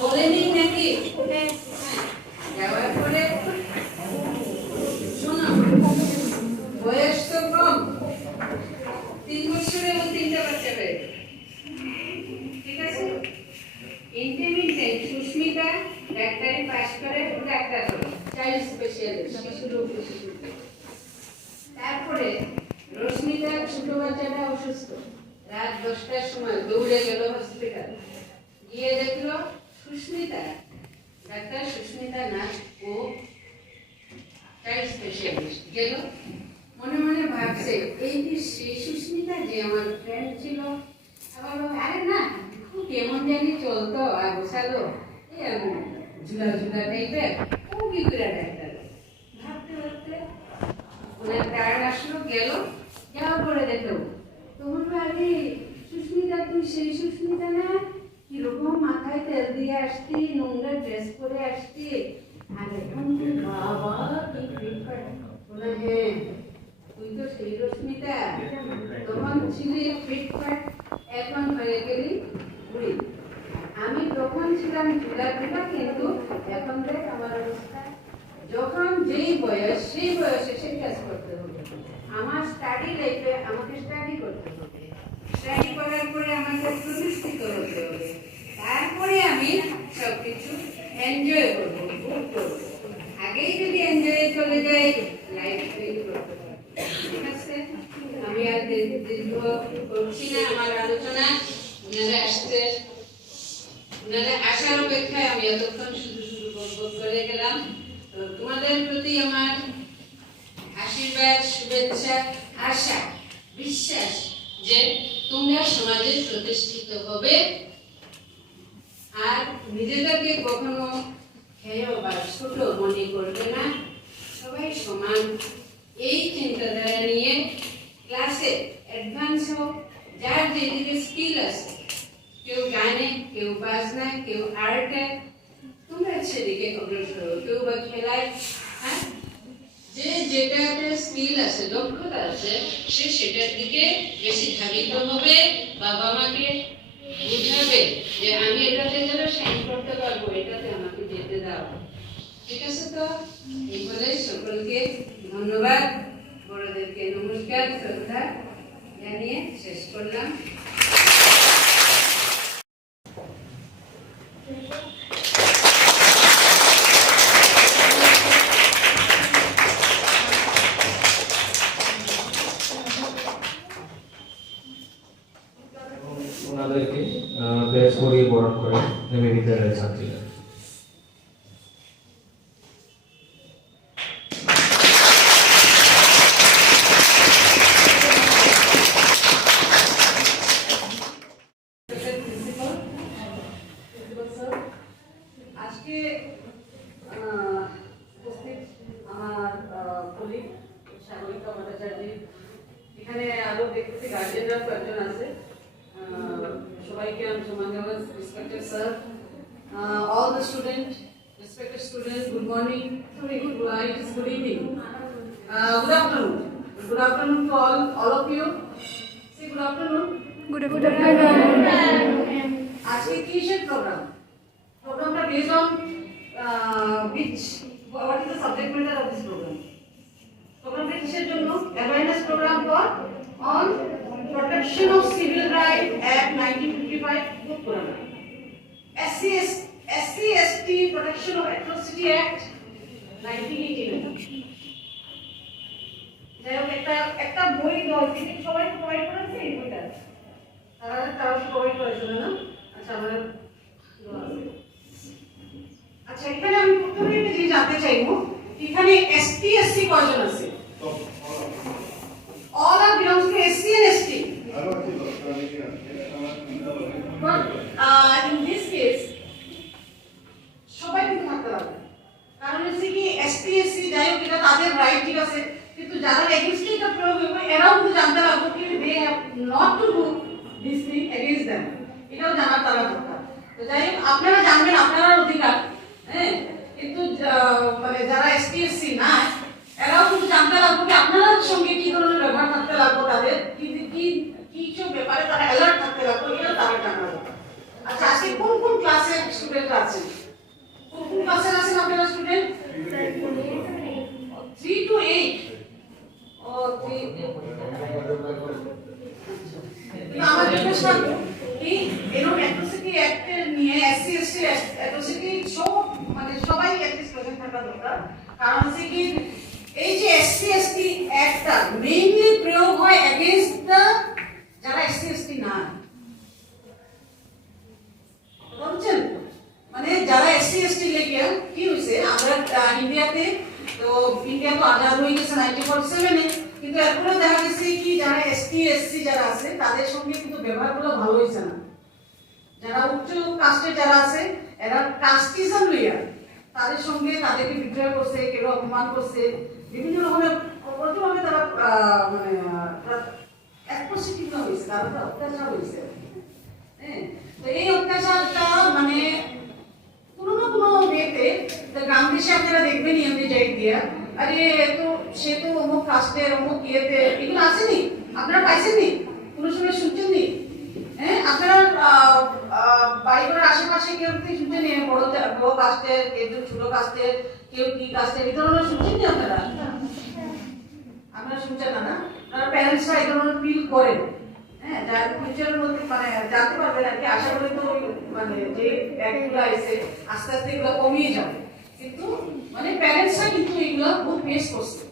বলেনি নাকি যাওয়ার পরে, শোনো বয়স তো কম, 3 বছরে ও 3টা বাচ্চা পেয়ে, ঠিক আছে? ইন্টারমিডিয়েট সুস্মিতা ডাক্তারি পাস করে, ও ডাক্তার হলো, চাইল্ড স্পেশালিস্ট, শিশু রোগ বিশেষজ্ঞ। তারপরে রশ্মিতা বাচ্চাটা অসুস্থ, রাত 10টার সময় দৌড়ে গেল হসপিটাল, গিয়ে দেখলো সুস্মিতা, ডাক্তার সুস্মিতা নাথ, ও চাইল্ড স্পেশালিস্ট। গেল, মনে মনে ভাবছে এই যে সেই সুস্মিতা যে আমার ফ্রেন্ড ছিল, আবার আরে না খুব কেমন জানি চলতো আর বসালো, ঝুলা ঝুলা টাইপের, ও কি করে ডাক্তার। ভাবতে ভাবতে ওনার টার্ন আসলো, গেল, যাওয়ার পরে দেখলো তোমার বাড়ি সুস্মিতা, তুই সেই সুস্মিতা না, কিরকম মাথায় তেল দিয়ে আসতি, নোংরা ড্রেস পরে আসতি, আর এখন তুই বাবা কি ফিটফাট। বলে হ্যাঁ তুই তো সেই রশ্মিতা, তখন ছিলি ফিটফাট, এখন হয়ে গেলি বুড়ি। আমি তখন ছিলাম ঝুলা ঝুলা, কিন্তু এখন দেখ আমার অবস্থা। যখন যেই বয়স সেই বয়সে সেই কাজ করতে হবে। আমার স্টাডি লাইফে আমাকে স্টাডি করতে হবে, স্টাডি করার পরে আমাকে প্রতিষ্ঠিত হতে হবে, তারপরে আমি সবকিছু এনজয় করবো, ভোগ করবো। আগেই যদি এনজয় চলে যাই, লাইফ ফেল করতে পারবো। ঠিক আছে, আমি আর দীর্ঘ করছি না আমার আলোচনা। ওনারা আসতে, ওনারা আসার অপেক্ষায় আমি এতক্ষণ শুধু শুধু বকবক করে গেলাম। তো তোমাদের প্রতি আমার আশীর্বাদ, শুভেচ্ছা, আশা, বিশ্বাস যে তোমরা সমাজে প্রতিষ্ঠিত হবে, আর নিজেদেরকে কখনো হেয় বা ছোট মনে করবে না, সবাই সমান। এই চিন্তাধারা নিয়ে ক্লাসে অ্যাডভান্স হোক, যার যেদিকে স্কিল আছে, কেউ গানে, কেউ বাজনায়, কেউ আর্টে, তোমরা সেদিকে অগ্রসর হো, কেউ বা খেলায়। হ্যাঁ, যে যেটাতে স্কিল আছে, দক্ষতা আছে, সে সেটার দিকে বেশি ধাবিত হবে। বাবা মাকে বুঝাবে যে আমি এটাতে গেলে সাইন করতে পারবো, এটাতে আমাকে যেতে দাও। ঠিক আছে, তো এই বলে সকলকে ধন্যবাদ, বড়দেরকে নমস্কার, শ্রদ্ধা জানিয়ে শেষ করলাম। ওনাদেরকে ব্যাচ করিয়ে বরণ করে নেমে বিদ্যালয়ের ছাত্রীরা। আজকে উপস্থিত আমার কলিগ সাগরিকা ভট্টাচার্য, এখানে আরো দেখতেছি গার্জিয়ানরা কয়েকজন আছে, সবাইকে আমি সম্মান জানাই। Respected sir, all the students, respected students, good morning, sorry, good night, good evening, good afternoon to all of you. Say good afternoon. Good afternoon. আজকে কিসের প্রোগ্রাম? প্রোগ্রামটা based on what is the subject matter of this program? প্রোগ্রামটা কিসের জন্য? Awareness program on Protection of Civil Rights Act 1955 book program. SC/ST Protection of Atrocity Act 1989. যাই হোক, একটা বই দেওয়া সবাই প্রোভাইড করেছে এই বইটা, তারা প্রোভাইড করেছিল না? আচ্ছা, আমরা আচ্ছা, এখানে আমি প্রথমে একটা জিনিস জানতে চাইবো, এখানে ST/SC কয়জন আছে? All are belongs to SC and ST. But in this case, সবাই কিন্তু থাকতে পারবে, কারণ হচ্ছে কি ST/SC যাই হোক এটা তাদের রাইট, ঠিক আছে, কিন্তু যারা এগেইনস্ট এটা প্রয়োগ হবে এরাও কিন্তু জানতে পারবে কি they have not to do this thing against them, এটাও জানার তারা দরকার। তো যাই হোক, আপনারা জানবেন আপনার অধিকার, হ্যাঁ, কিন্তু মানে যারা ST/SC না এরাও কিন্তু জানতে লাগবে কি আপনাদের সঙ্গে কি ধরনের ব্যবহার থাকতে লাগবে, তাদের কি কি কি সব ব্যাপারে তারা অ্যালার্ট থাকতে লাগবে, এটা তারা জানা দরকার। আচ্ছা, আজকে কোন কোন ক্লাসের স্টুডেন্টরা আছেন? কোন কোন ক্লাসের আছেন আপনারা স্টুডেন্ট? 3 to 8. ও 3 আমার রিকোয়েস্ট এই এরকম অ্যাট্রসিটি অ্যাক্ট নিয়ে SC/ST অ্যাট্রসিটি সব মানে সবাই অ্যাটলিস্ট প্রেজেন্ট থাকা দরকার, কারণ হচ্ছে কি এই যে SC/ST অ্যাক্টটা মেইনলি প্রয়োগ হয় এগেইনস্ট দ্য না, বুঝছেন? মানে যারা এসসি এসটি লেগে কি হয়েছে, আমরা ইন্ডিয়াতে তো ইন্ডিয়া তো আজাদ হয়ে গেছে 1947-এ, কিন্তু এরপরে দেখা গেছে কি যারা এসটি এসসি যারা আছে তাদের সঙ্গে কিন্তু ব্যবহারগুলো ভালো হয়েছে না। যারা উচ্চ কাস্টে যারা আছে এরা কাস্টিজম লইয়া তাদের সঙ্গে তাদেরকে বিদ্রোহ করছে, কেউ অপমান করছে, বিভিন্ন রকমের প্রচুরভাবে তারা মানে অ্যাট্রোসিটি হয়েছে, তারা তো অত্যাচার হয়েছে। হ্যাঁ, তো এই অত্যাচারটা মানে কোনো না কোনো ওয়েতে গ্রামদেশে আপনারা দেখবেন এমনি যাই দিয়া, আরে তো সে তো অমুক কাস্টের অমুক ইয়েতে, এগুলো আসেনি, আপনারা পাইছেননি, কোনো সময় শুনছেননি? হ্যাঁ, আপনারা বাড়িঘরের আশেপাশে কেউ কি শুনছেন বড় কাস্টের, কেউ ছোট কাস্টের, কেউ কি কাস্টের, এই ধরনের শুনছেননি আপনারা? আপনারা শুনছেন না, না? আপনারা প্যারেন্টসরা এই ধরনের ফিল করেন। হ্যাঁ, যার ফিউচারের মধ্যে মানে জানতে পারবেন আর কি, আশা করি তো মানে যে অ্যাক্টগুলো আছে আস্তে আস্তে এগুলো কমিয়ে যাবে, কিন্তু মানে প্যারেন্টসরা কিন্তু এগুলো খুব ফেস করছে।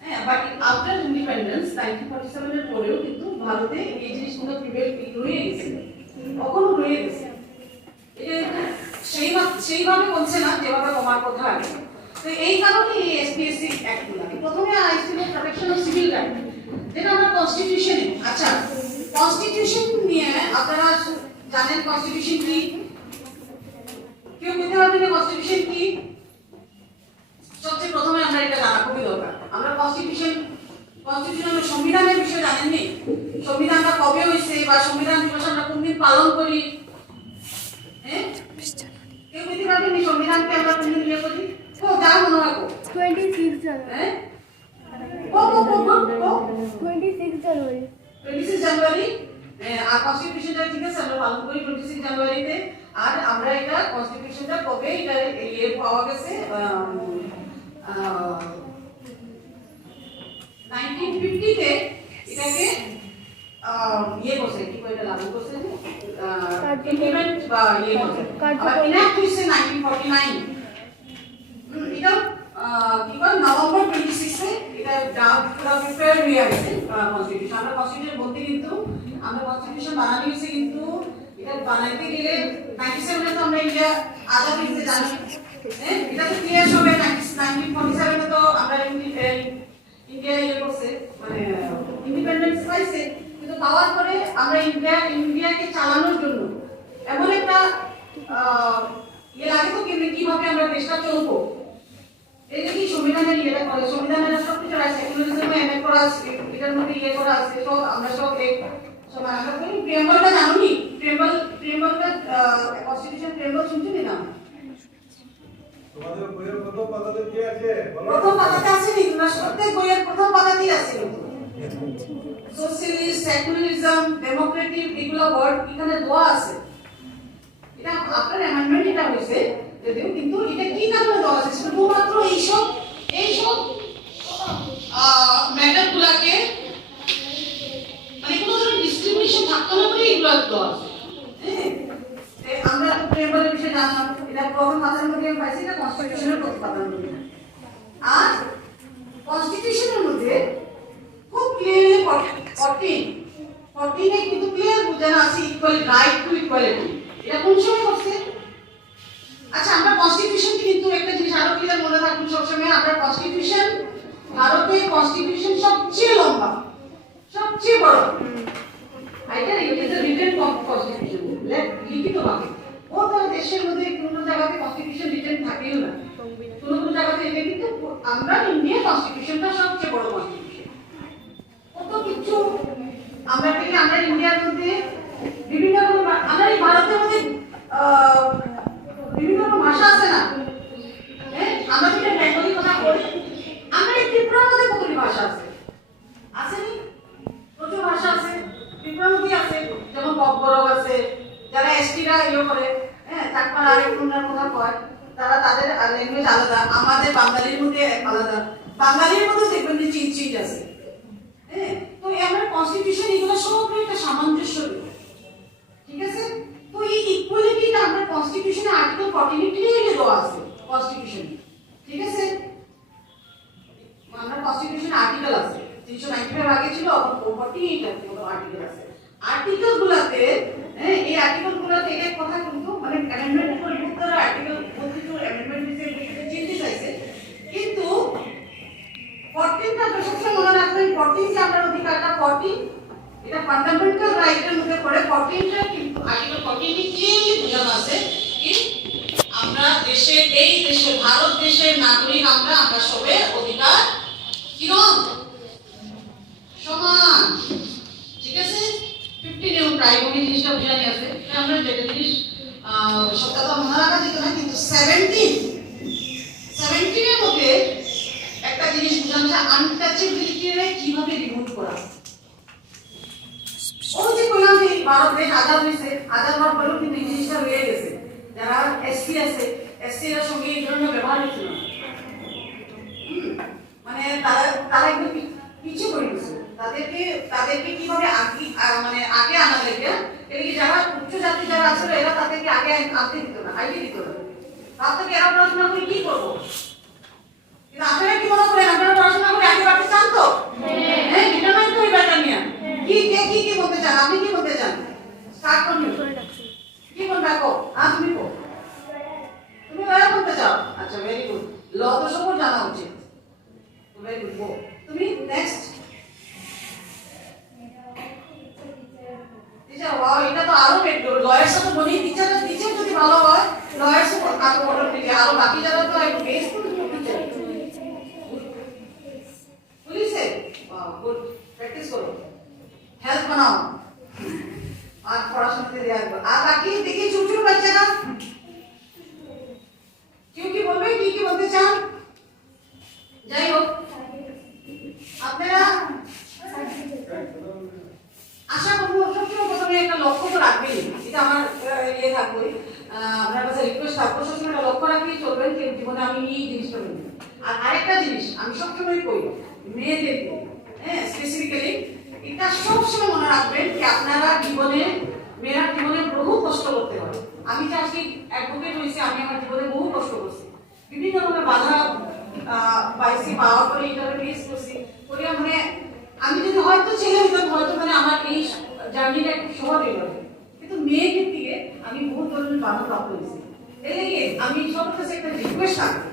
হ্যাঁ, বাট আফটার ইন্ডিপেন্ডেন্স 1947-এর পরেও কিন্তু ভারতে এই জিনিসগুলো রয়ে গেছে, কখনো রয়ে গেছে। এটা সেইভাবে বলছে না যেভাবে কমার কথা আছে। তো এই কারণে এই এসপিএসসি অ্যাক্টগুলো প্রথমে আইছিল প্রোটেকশন অফ সিভিল রাইট, যেটা আমরা কনস্টিটিউশনে। আচ্ছা, কনস্টিটিউশন নিয়ে আপনারা জানেন কনস্টিটিউশন কি? কেউ বলতে পারবেন কনস্টিটিউশন কি? সবচেয়ে প্রথমে আমরা এটা জানা খুবই দরকার। আমরা কনস্টিটিউশন সংবিধানের বিষয়ে জানেননি? সংবিধানটা কবে হয়েছে বা সংবিধান দিবস আমরা কোনদিন পালন করি? হ্যাঁ, কেউ বলতে পারবেন সংবিধানকে আমরা কোনদিন ইয়ে করি? ও যা মনে হয় 26 January. হ্যাঁ, 26 January. 26 জানুয়ারি। আর কনস্টিটিউশনটা ঠিক আছে আমরা পালন করি 26 জানুয়ারিতে। আর আমরা এটা কনস্টিটিউশনটা কবে এটা ইয়ে পাওয়া গেছে 1950-তে এটাকে ইয়ে করছে, কি করে লাগু করছে, ইমপ্লিমেন্ট বা ইয়ে করছে। আর ইনাক্ট হইছে 1949। এটা কি বল নভেম্বর 26-এ এটা পুরো প্রিপেয়ার হয়ে গেছে কনস্টিটিউশন। আমরা কনস্টিটিউশন বলতে কিন্তু আমরা কনস্টিটিউশন বানানো হয়েছে, কিন্তু এটা বানাইতে গেলে 97-এ তো আমরা ইন্ডিয়া আজাদ হয়েছে জানি। হ্যাঁ, এটা তো ক্লিয়ার হবে 1947-এ তো আমরা ইন্ডিয়া ইয়ে করছে মানে ইন্ডিপেন্ডেন্স পাইছে, কিন্তু পাওয়ার পরে আমরা ইন্ডিয়াকে চালানোর জন্য এমন একটা ইয়ে লাগে তো কিভাবে আমরা দেশটা চলবো, এই যে কি সংবিধানের ইয়েটা করে, সংবিধানের সব কিছু আছে, সেকুলারিজমে এমএড করা আছে, এটার মধ্যে ইয়ে করা আছে, সব আমরা সব এক সমান। আমরা বলি প্রিয়াম্বলটা জানুনি? প্রিয়াম্বলটা কনস্টিটিউশন প্রিয়াম্বল শুনছেন না? তোমাদের বইয়ের প্রথম পাতাতে কি আছে? প্রথম পাতাতে আছে নি? তোমরা প্রত্যেক বইয়ের প্রথম পাতাতেই আছে। সোশ্যালিস্ট, সেকুলারিজম, ডেমোক্রেটিক এগুলো ওয়ার্ড এখানে দেওয়া আছে। এটা আপনার অ্যামেন্ডমেন্ট এটা হয়েছে যদিও, কিন্তু এটা কি কারণে দেওয়া আছে? শুধুমাত্র এইসব ম্যাটারগুলোকে মানে কোনো ধরনের ডিসক্রিমিনেশন থাকতো না বলে এগুলো দেওয়া আছে। হ্যাঁ, আমরা তো প্রেমবারের বিষয়ে জানলাম, এটা প্রথম পাতার মধ্যে পাইছি, এটা কনস্টিটিউশনের প্রথম পাতার মধ্যে। আর কনস্টিটিউশনের মধ্যে খুব ক্লিয়ারলি 14 কিন্তু ক্লিয়ার বোঝানো আছে ইকুয়াল রাইট টু ইকুয়ালিটি। এটা কোন সময় করছে? আচ্ছা, আমরা কনস্টিটিউশন কিন্তু একটা জিনিস আরো ক্লিয়ার মনে রাখুন সবসময়, আমরা কনস্টিটিউশন ভারতের কনস্টিটিউশন সবচেয়ে লম্বা, সবচেয়ে বড়। এটা ইজ আ রিটেন কনস্টিটিউশন, লিখিত ভাবে। কত দেশের মধ্যে কোনো জায়গাতে কনস্টিটিউশন রিটেন থাকেও না, কোনো জায়গাতে এটা কিন্তু আমরা ইন্ডিয়া কনস্টিটিউশনটা সবচেয়ে বড় কনস্টিটিউশন। কত কিছু আমরা থেকে আমরা ইন্ডিয়ার মধ্যে বিভিন্ন আমরা এই ভারতের মধ্যে বিভিন্ন ভাষা আছে না? হ্যাঁ, আমরা যেটা বেঙ্গলি কথা বলি, আমরা এই ত্রিপুরার মধ্যে কতটি ভাষা আছে? আসেনি? প্রচুর ভাষা আছে, ত্রিপুরার মধ্যে আছে, যেমন বকবরক আছে, যারা এসটিরা ইয়ে করে, হ্যাঁ, চাকমা আরেকজনের কথা কয়, তারা তাদের ল্যাঙ্গুয়েজ আলাদা, আমাদের বাঙালির মধ্যে আলাদা, বাঙালির মধ্যে দেখবেন যে চিনচিট আছে। হ্যাঁ, তো আমরা কনস্টিটিউশন এগুলো সব একটা সামঞ্জস্য, ঠিক আছে? তো এই ইকুয়ালিটিটা আমরা কনস্টিটিউশনে আর্টিকেল 14 ক্লিয়ারলি দেওয়া আছে কনস্টিটিউশনে, ঠিক আছে? আমরা কনস্টিটিউশন আর্টিকেল আছে 395 আগে ছিল, 48 আর্টিকেল আছে। আর্টিকেলগুলোতে এই আর্টিকেলগুলোতে এক কথা কিন্তু মানে অ্যামেন্ডমেন্ট করে ভিতরে আর্টিকেল 42 অ্যামেন্ডমেন্ট হিসেবে চিন্তি চাইছে কিন্তু 14টা সবসময় মনে রাখবেন 14 যে আপনার অধিকারটা 14 এটা ফান্ডামেন্টাল রাইটের মধ্যে পড়ে 14টা কিন্তু আর্টিকেল 14 টি ক্লিয়ারলি বোঝানো আছে কি আমরা এই দেশে ভারত দেশের নাগরিক আমরা সবে অধিকার কিরকম সমান ঠিক আছে 15 এবং প্রাইমারি জিনিসটা বোঝানো আছে আমরা যেটা জিনিস সত্যতা মনে রাখা যেত না কিন্তু 17 এর মধ্যে একটা জিনিস বোঝানো যায় আনটাচেবিলিটিরে কিভাবে রিমুভ করা ওই যে বললাম যে ভারত দেশ আজাদ হয়েছে আজাদ হওয়ার পরেও কিন্তু এই জিনিসটা রয়ে গেছে যারা এসসি আছে এসসি এর সঙ্গে এই ধরনের ব্যবহার হচ্ছিল মানে তারা একটু পিছিয়ে পড়ে গেছে তাদেরকে কিভাবে আগে আনা লাগে এর কি যারা উচ্চ জাতি যারা আছে এরা তাদেরকে আগে আনতে দিত না আইডি দিত না তার থেকে এরা পড়াশোনা করে কি করবো কিন্তু আপনারা কি মনে করেন আপনারা পড়াশোনা করে আগে বাড়তে চান তো হ্যাঁ এটা নয় তো এই ব্যাপার নিয়ে কি বলতে চান আপনি কি বলতে চান স্টার্ট করুন কি বলতে রাখো তুমি কো তুমি ওরা বলতে চাও আচ্ছা ভেরি গুড ল তো সব জানা উচিত ভেরি গুড গো তুমি নেক্সট টিচার ওয়াও এটা তো আরো লয়ার সাথে বলি টিচার যদি ভালো হয় লয়ার সাথে কাজ করতে দিকে আরো বাকি যারা তো একটু বেস করতে টিচার পুলিশে ওয়াও গুড প্র্যাকটিস করো হেল্প বানাও আর পড়াশোনাতে দেওয়া আর বাকি দেখি ছোট ছোট বাচ্চারা কি বলবে কি বলতে চান যাই হোক আপনারা আশা করবো সবসময় প্রথমে একটা লক্ষ্য তো রাখবেন এটা আমার থাকবে আপনার কাছে রিকোয়েস্ট থাকবো সবসময় একটা লক্ষ্য রাখলেই চলবেন যে জীবনে আমি এই জিনিসটা নেব আর আরেকটা জিনিস আমি সবসময় কই মেয়েদেরকে স্পেসিফিক্যালি এটা সবসময় মনে রাখবেন যে আপনারা মেয়েরা জীবনে বহু কষ্ট করতে হয় আমি যে আজকে অ্যাডভোকেট হয়েছি আমি আমার জীবনে বহু কষ্ট করছি বিভিন্ন রকমের বাধা পাইছি পাওয়ার পরে এইভাবে ফেস করছি করিয়া মানে আমি যদি হয়তো ছেলে হইতাম হয়তো মানে আমার এই জার্নিটা একটু সহজ হয়ে যাবে কিন্তু মেয়েদের দিকে আমি বহু ধরনের বাধা প্রাপ্ত হয়েছি এই লেগে আমি সবার কাছে একটা রিকোয়েস্ট থাকবে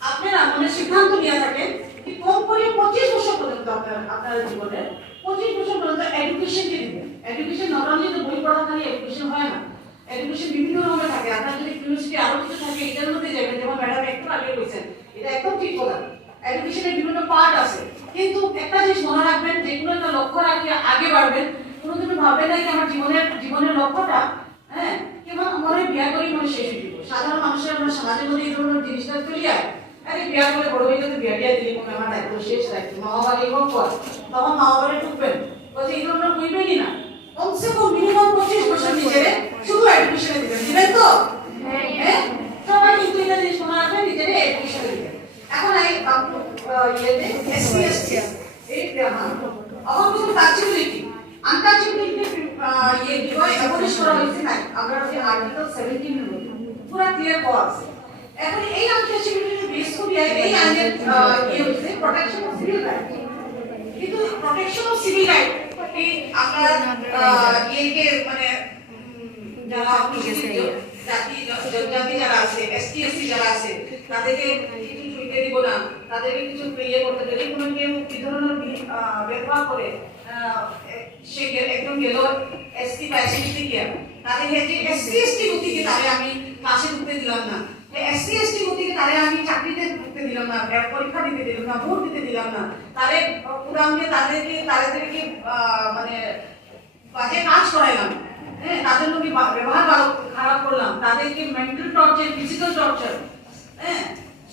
আপনারা মনে সিদ্ধান্ত নিয়ে থাকেন যে কম করে 25 বছর পর্যন্ত আপনার জীবনে 25 বছর পর্যন্ত এডুকেশনকে দিবেন এডুকেশন নট অনলি তো বই পড়া খালি এডুকেশন হয় না এডুকেশন বিভিন্ন রকমের থাকে আপনার যদি কিউরিওসিটি আরো কিছু থাকে এটার মধ্যে যাবেন যেমন ম্যাডাম একটু আগে বলেছেন এটা একদম ঠিক কথা এডুকেশনের বিভিন্ন পার্ট আছে কিন্তু একটা জিনিস মনে রাখবেন যে কোনো একটা লক্ষ্য রাখিয়ে আগে বাড়বেন কোনোদিনও ভাববেন না যে আমার জীবনের লক্ষ্যটা কেবল আমার বিয়া করি মানে শেষ হয়ে যাবো সাধারণ মানুষের আমরা সমাজের মধ্যে এই ধরনের জিনিসটা চলে যায় আরে বিয়া করে বড় হয়ে গেলে বিয়া দিলে কোনো আমার দায়িত্ব শেষ দায়িত্ব মা বাবা এরকম পর তখন মা বাবারে ঢুকবেন বলছে এই ধরনের বুঝবেনই না কমসে কম মিনিমাম 25 বছর নিজেরে শুধু এডুকেশনে দিবেন তো হ্যাঁ সবাই কিন্তু এটা জিনিস মনে রাখবেন নিজেরে এডুকেশনে দিবেন এখন এই ইয়েতে এসসি এসটি এই আমার কিছু টাচেবিলিটি আনটাচেবিলিটি বিবাহ অ্যাবলিশ করা হয়েছে না আমরা যে আর্টিকেল 17 এর মধ্যে পুরো ক্লিয়ার করা আছে এখন এই আনটাচেবিলিটি বেস করে এই আইনের হচ্ছে প্রোটেকশন অফ সিভিল রাইট কিন্তু প্রোটেকশন অফ সিভিল রাইট এই আপনার ইয়েকে মানে যারা জাতি যারা আছে এসটি এসসি যারা আছে তাদেরকে কিছু ছুটে দিব না তাদেরকে কিছু ইয়ে করতে যদি কোনো কেউ এই ধরনের ব্যবহার করে সে একদম গেল এসটি বা এসটি গিয়া তাদের যে এসসি এসটি গতিকে তারে আমি ক্লাসে ঢুকতে দিলাম না এসসি এসটি গতিকে তারে আমি চাকরিতে ঢুকতে দিলাম না পরীক্ষা দিতে দিলাম না ভোট দিতে দিলাম না তারে পুরাম দিয়ে তাদেরকে মানে বাজে কাজ করাইলাম তাদের লোক ব্যবহার খারাপ করলাম তাদেরকে মেন্টাল টর্চার ফিজিক্যাল টর্চার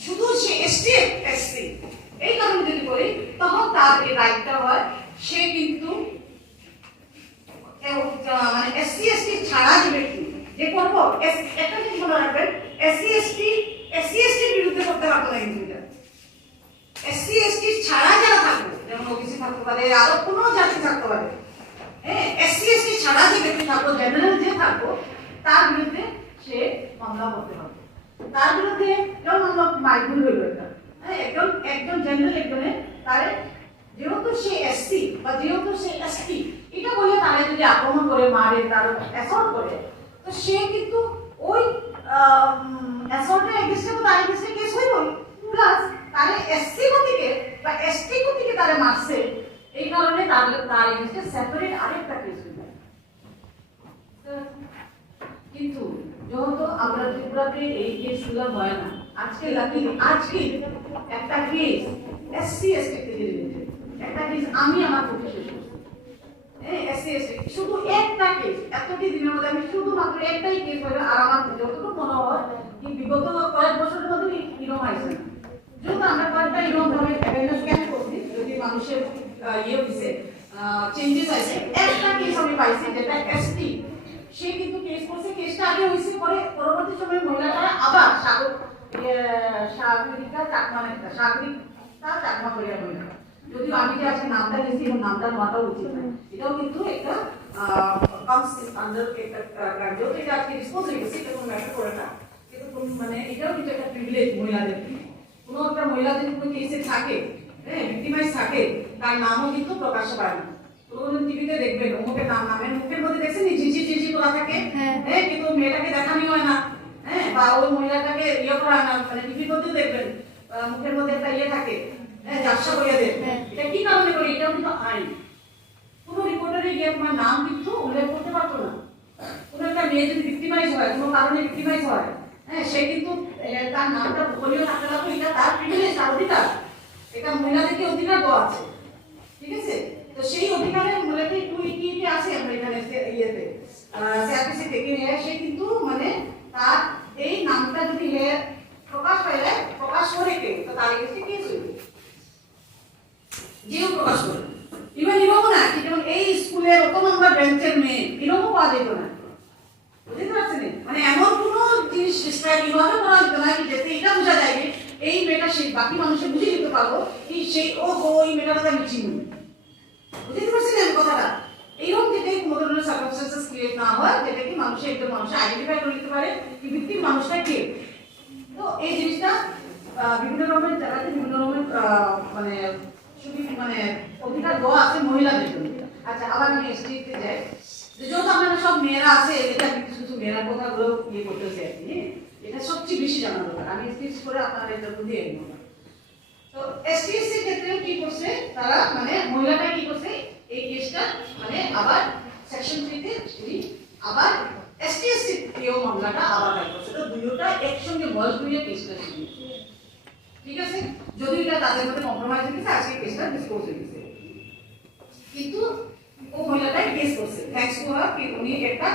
শুধু সে এসটি এসসি এই কারণে যদি করি তখন তার এই রাইটটা হয় সে কিন্তু মানে এসসি এসটি ছাড়া যে ব্যক্তি যে করবো একটা জিনিস মনে রাখবেন এসসি এসটির বিরুদ্ধে করতে পারতো না কিন্তু এসসি এসটি ছাড়া যারা থাকবে যেমন ওবিসি থাকতে পারে আরো কোনো জাতি থাকতে পারে এসসি এসটি ছাড়া যে ব্যক্তি থাকবো জেনারেল যে থাকবো তার বিরুদ্ধে সে মামলা করতে পারবে তার বিরুদ্ধে যেমন আমরা মাইগ্রেট হইল একটা একজন জেনারেল একজনে তারে যেহেতু সে এসসি বা যেহেতু সে এসটি এটা থানায় যদি আক্রমণ করে, মারে, তার অ্যাসল্ট করে, তো সে কিন্তু ওই অ্যাসল্টের এগেইনস্টে তো তার এগেইনস্টে কেস হইবই, প্লাস তারে এসসি গতিকে বা এসটি গতিকে তারে মারছে, এই কারণে তার এগেইনস্টে সেপারেট আরেকটা কেস হইবে। কিন্তু যেহেতু আমরা ত্রিপুরাতে এই কেসগুলো হয় না, আজকে একটা কেস এসসি এসটি তে রিলেটেড, একটা কেস আমি আমার পক্ষে শেষ করছি, এসসি এসটি শুধু একটা কেস, এতটি দিনের মধ্যে আমি শুধুমাত্র একটাই কেস হলো। আর আমার যতটুকু মনে হয় কি বিগত কয়েক বছরের মধ্যে ইরম আইছে না, যেহেতু আমরা কয়েকটা ইরম ভাবে অ্যাওয়ারনেস ক্যাম্প করছি, যদি মানুষের হয়েছে চেঞ্জেস আছে, একটা কেস আমি পাইছি যেটা এসটি, সে কিন্তু কেস করছে, কেসটা আগে হয়েছে, পরে পরবর্তী সময়ে মহিলাটা আবার সাগরিকা চাকমা করিয়া মহিলা, যদিও আমি যে আজকে নামটা নিয়েছি এবং নামটা নেওয়াটা উচিত না, এটাও কিন্তু একটা যেহেতু এটা আজকে ডিসপোজ হয়ে গেছে, এটা কোনো ম্যাটার করে না, কিন্তু মানে এটাও কিন্তু একটা প্রিভিলেজ মহিলাদের। কোনো একটা মহিলা যদি কোনো কেসে থাকে, ভিক্টিমাইজ থাকে, তার নামও কিন্তু প্রকাশ্য পায় না। কোনোদিন টিভিতে দেখবেন অমুকের নাম নামের মুখের মধ্যে দেখছেন ঝিঝি করা থাকে, কিন্তু মেয়েটাকে দেখানি হয় না, বা ওই মহিলাটাকে করা হয় না, মানে টিভির মধ্যেও দেখবেন মুখের মধ্যে একটা থাকে, ব্যবসা করিয়া দেন। এটা কি কারণে করি? এটাও কিন্তু আইন। কোনো রিপোর্টারে গিয়ে তোমার নাম কিন্তু উল্লেখ করতে পারতো না। কোনো একটা মেয়ে যদি ভিক্টিমাইজ হয়, কোনো কারণে ভিক্টিমাইজ হয়, সে কিন্তু তার নামটা বলিও থাকতে লাগবে, এটা তার প্রিভিলেজ, তার অধিকার, এটা মহিলাদেরকে অধিকার দেওয়া আছে, ঠিক আছে? তো সেই অধিকারের মূলতে একটু ইটি আছে আমরা এখানে ইয়েতে সিআরপিসি থেকে নিয়ে, সে কিন্তু মানে তার এই নামটা যদি প্রকাশ পাইলে, প্রকাশ করে কে, তো তার কাছে কেস হইবে, যেও প্রকাশ করে। ইভেন এরকম না কি যেমন এই স্কুলের অত নম্বর বেঞ্চের মেয়ে, এরকম পাওয়া যেত না, বুঝতে পারছেন? মানে এমন কোনো জিনিস ডিসক্রাইব এইভাবে করা যেত না কি যাতে এটা বোঝা যায় যে এই মেয়েটা সেই বাকি মানুষের বুঝে দিতে পারবো কি সেই ওই মেয়েটা আমি চিনি, বুঝতে পারছেন কথাটা? এইরকম যেটাই কোনো ধরনের সার্কামস্টেন্সেস ক্রিয়েট না হয়, যেটা কি মানুষের একদম মানুষ আইডেন্টিফাই করে নিতে পারে কি ভিকটিম মানুষটা কে। তো এই জিনিসটা বিভিন্ন রকমের জায়গাতে বিভিন্ন রকমের মানে মানে অধিকার দেওয়া আছে মহিলাদের জন্য। আচ্ছা, আবার আমি এসটিতে যাই, যেহেতু আপনারা সব মেয়েরা আছে, এটা কিছু কিছু মেয়েরা কথাগুলো করতেছে আর কি, এটা সবচেয়ে বেশি জানা দরকার। আমি স্পিচ করে আপনারা এটা বুঝিয়ে নেব। তো এসটিএসসি ক্ষেত্রেও কি করছে তারা, মানে মহিলাটা কি করছে এই কেসটা মানে আবার সেকশন 3 তে আবার এসটিএসসি এও মামলাটা আবার দায়ের করছে। তো দুটোটা একসঙ্গে মর্জ হয়ে কেসটা শুরু, ঠিক আছে? যদি এটা তাদের মধ্যে কম্প্রোমাইজ হয়ে গেছে, আজকে কেসটা ডিসপোজ হয়ে গেছে, কিন্তু ও মহিলাটা কেস করছে, থ্যাঙ্কস টু হার কি উনি একটা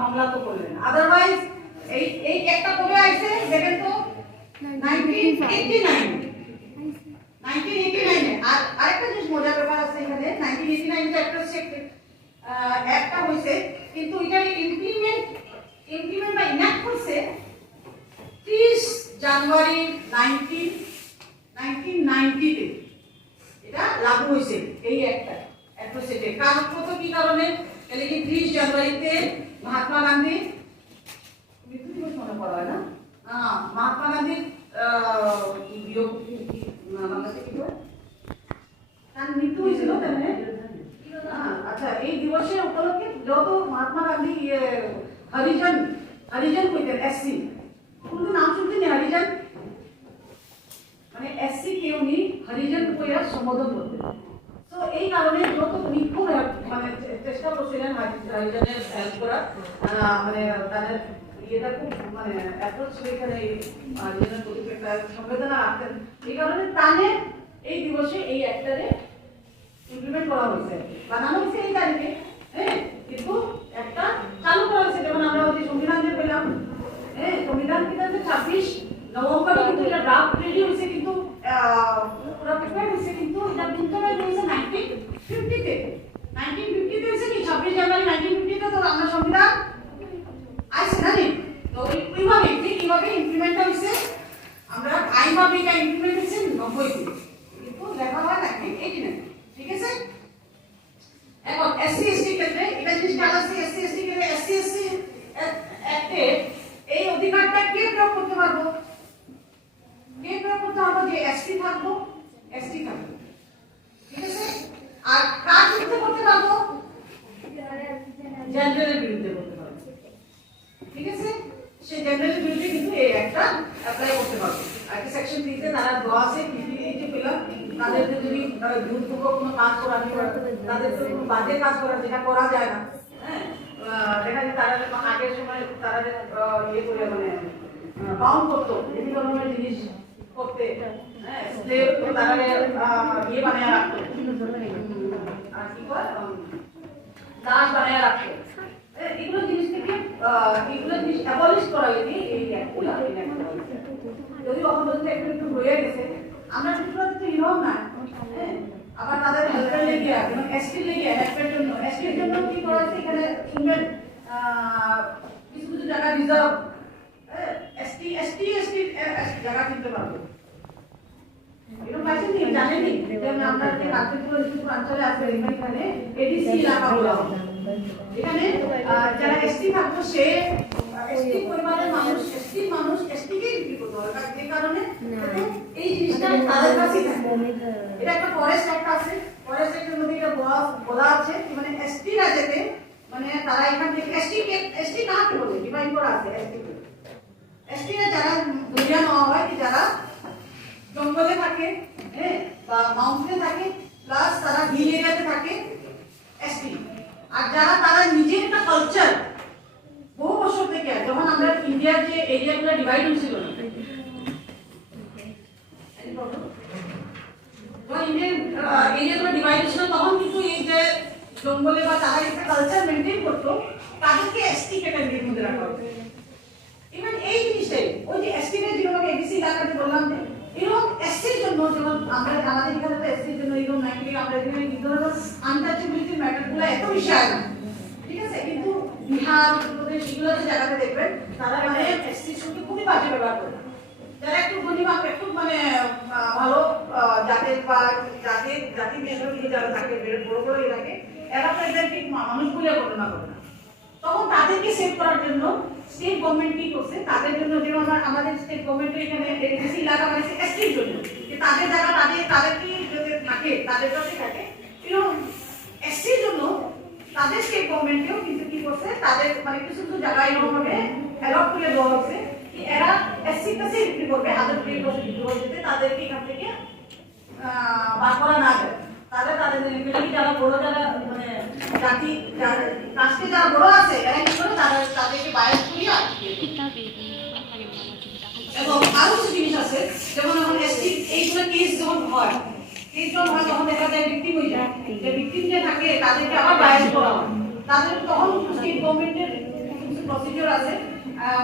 মামলা তো করলেন। আদারওয়াইজ এই একটা করে আইছে দেখেন তো 1989 আর আরেকটা জিনিস মজার ব্যাপার আছে এখানে, 1989 যে একটা হইছে, কিন্তু এটা ইমপ্লিমেন্ট বা ইনাক্ট করছে 30 জানুয়ারি 1990 তে এটা লাগু হইছে এই একটা সেটে। কারণ কত কি কারণে, তাহলে কি 30 জানুয়ারিতে মহাত্মা গান্ধী মৃত্যু দিবস মনে পড়া হয় না, মহাত্মা গান্ধীর তার মৃত্যু হয়েছিল, আচ্ছা এই দিবসের উপলক্ষে যত মহাত্মা গান্ধী হরিজন কইতেন, এসসি কোন নাম শুনতেন হরিজন, মানে এসসি কে উনি হরিজন কইয়া সম্বোধন করতেন। তো এই কারণে যত নিপুণ মানে চেষ্টা করছিলেন হরিজনের হেল্প করা, মানে তাদের এটা খুব মানে অ্যাপ্রোচ এখানে হরিজনের প্রতি একটা সংবেদনা রাখতেন, এই কারণে তানে এই দিবসে এই একটারে ইমপ্লিমেন্ট করা হয়েছে, বানানো হয়েছে এই তারিখে, কিন্তু একটা চালু করা হয়েছে। যেমন আমরা ওই সংবিধান যে পেলাম, সংবিধান কিন্তু 26 নভেম্বরে কিন্তু এটা ড্রাফট রেডি হয়েছে, কিন্তু পুরো প্রিপেয়ার হয়েছে, কিন্তু এটা ইমপ্লিমেন্ট হয়েছে 1950 তে। 1950 তে হয়েছে কি 26 জানুয়ারি 1950 তে, তো আমরা সংবিধান আইছে না নি, তো ওইভাবে ঠিক এইভাবে ইমপ্লিমেন্ট হয়েছে, আমরা আইনভাবে এটা ইমপ্লিমেন্ট হয়েছে 90 তে, কিন্তু লেখা হয় না 89, ঠিক আছে? এখন এসসি এসটি ক্ষেত্রে এটা জিনিস কাজ আছে, এসসি এসটি ক্ষেত্রে এসসি অ্যাক্টে এই অধিকারটা কে প্রয়োগ করতে পারবো, যে এসটি থাকবো, ঠিক আছে? আর কাজ করতে পারবো দুর্যোগ কোনো কাজ করা তাদের তো কোনো বাজে কাজ করা যেটা করা যায় না, হ্যাঁ দেখা যায় তারা আগের সময় তারা ইয়ে করে মানে বাউন্ড করতো বিভিন্ন ধরনের জিনিস করতে, হ্যাঁ তারা ইয়ে বানিয়ে রাখতো আর কি কয় দাস বানিয়ে রাখতো। এগুলো জিনিস থেকে এগুলো জিনিস অ্যাবলিশ করা হয়েছে এই অ্যাক্টগুলো। যদিও এখন পর্যন্ত একটু একটু হয়ে গেছে, আমরা কিছুটা তো ইনভলভ না, হ্যাঁ আবার তাদের হেল্পের লেগে এবং এসটি লেগে হেল্পের জন্য এসটির জন্য কি করা হয়েছে এখানে শুনবেন কিছু কিছু জায়গা রিজার্ভ এসটি এসটি এসটি জায়গা কিনতে পারবে এরকম পাইছেন কি জানেনই? যেমন আমরা যে কার্যক্রম অঞ্চলে আছে এখানে এডিসি এলাকা বলা হয়, এখানে যারা এসটি থাকতো সে এসটি পরিবারের মানুষ এসটিকেই বিক্রি করতে হবে, যে কারণে এই জিনিসটা তাদের কাছেই থাকে। এটা একটা ফরেস্ট অ্যাক্ট আছে, ফরেস্ট অ্যাক্টের মধ্যে এটা বলা আছে মানে এসটিরা যেতে মানে তারা এখান থেকে এসটি কাকে বলে ডিফাইন করা আছে। এসটিরা যারা দুনিয়া নেওয়া হয় কি যারা জঙ্গলে থাকে, হ্যাঁ বা মাউন্টেনে থাকে, প্লাস তারা হিল এরিয়াতে থাকে এসটি। আর যারা তারা নিজের একটা কালচার বহু বছর থেকে যখন আমরা ইন্ডিয়ার যে এরিয়াগুলো ডিভাইড হয়েছিল ইন্ডিয়ান এরিয়াগুলো ডিভাইড হয়েছিল তখন কিন্তু এই যে জঙ্গলে বা তারা একটা কালচার মেনটেন করতো তাদেরকে এসটি ক্যাটাগরির মধ্যে রাখা হয়েছে। ইভেন এই জিনিসটাই ওই যে এসটি কে যেভাবে এডিসি এলাকাতে বললাম যে এরকম এসটির জন্য যেমন আমরা আমাদের এখানে তো এসটির জন্য এরকম নাই কিন্তু আমরা এখানে এই ধরনের আনটাচেবিলিটি ম্যাটারগুলো এত বেশি হয় না, ঠিক আছে? কিন্তু বিহার উত্তরপ্রদেশ এগুলোতে জায়গাতে দেখবেন তারা মানে এসটির সঙ্গে খুবই বাজে ব্যবহার করে। যারা একটু গরিব একটু মানে ভালো জাতের বা জাতি মেশিন যারা থাকে বড় বড় এলাকে এরা তো এদের ঠিক মানুষগুলো ঘটনা করে না, তখন তাদেরকে সেভ করার জন্য স্টেট গভর্নমেন্ট কি করছে তাদের জন্য যেমন আমাদের স্টেট গভর্নমেন্টের এখানে এডিসি এলাকা বানিয়েছে এসটির জন্য যে তাদের জায়গা তাদের কি যদি থাকে তাদের কাছে থাকে এরকম এসটির জন্য তাদের স্টেট গভর্নমেন্টেও কিন্তু কি করছে তাদের মানে কিছু কিছু জায়গায় এরকমভাবে অ্যালট করে দেওয়া হচ্ছে এরা এসসির কাছে বিক্রি করবে, হাজার বিক্রি করবে তাদেরকে এখান থেকে বার করা না যায়। তাদের যারা বড় যারা মানে জাতি কাস্টে যারা বড় আছে এরা কি করে তাদেরকে বাইরে করিয়ে এবং আরো কিছু জিনিস আছে যেমন এখন এসটি এইগুলো কেস যখন হয় তখন দেখা যায় ভিকটিম হয়ে যায়, যে ভিকটিম যে থাকে তাদেরকে আবার বাইরে করা হয়, তাদের তখন স্টেট গভর্নমেন্টের কিছু প্রসিডিওর আছে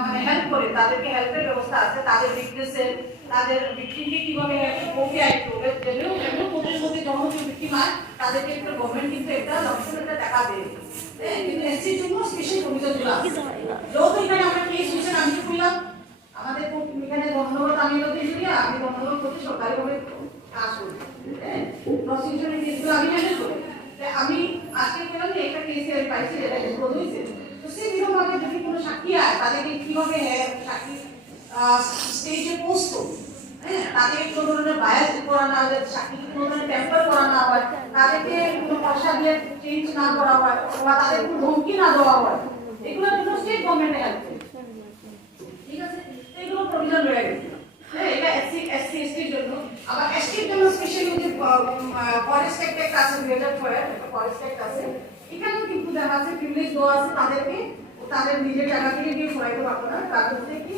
মানে হেল্প করে তাদেরকে হেল্পের ব্যবস্থা আছে, তাদের উইকনেসের তাদের ভিকটিমকে কিভাবে ওকে আইট করবে যেগুলো কোর্টের মধ্যে যখন ভিকটিম হয় তাদেরকে একটা গভর্নমেন্ট কিন্তু একটা লক্ষণ একটা টাকা দেয়। কিন্তু এসসির জন্য স্পেশাল প্রভিশনগুলো আছে যেহেতু এখানে আমরা কেস হয়েছে আমি তো খুললাম আমাদের এখানে ধন্যবাদ আমি আমি ধন্যবাদ করতে সরকারিভাবে কাজ করি, প্রসিকিউশনের কেসগুলো আমি হ্যান্ডেল করি। আমি আজকে বললাম যে একটা কেসে পাইছি যেটা ক্লোজ হয়েছে তো সেই বিরোধভাবে যদি কোনো সাক্ষী হয় তাদেরকে কিভাবে সাক্ষী স্টেজে পোস্ট করবো, হ্যাঁ তাদেরকে কোনো ধরনের বায়াস করা না হয়, সাক্ষীকে কোনো ধরনের টেম্পার করা না হয়, তাদেরকে কোনো পয়সা দিয়ে চেঞ্জ না করা হয় বা তাদের কোনো ধমকি না দেওয়া হয়, এগুলোর জন্য স্টেট গভর্নমেন্টে হেল্প করে, ঠিক আছে? এগুলো প্রভিশন রয়ে গেছে। এটা এসটির জন্য আবার এসটির জন্য স্পেশালি যে ফরেস্ট অ্যাক্ট আছে 2004 ফরেস্ট অ্যাক্ট আছে এখানেও কিন্তু দেখা আছে প্রিভিলেজ দেওয়া আছে তাদেরকে তাদের নিজের জায়গা থেকে কেউ সরাইতে পারবো না, তার মধ্যে কি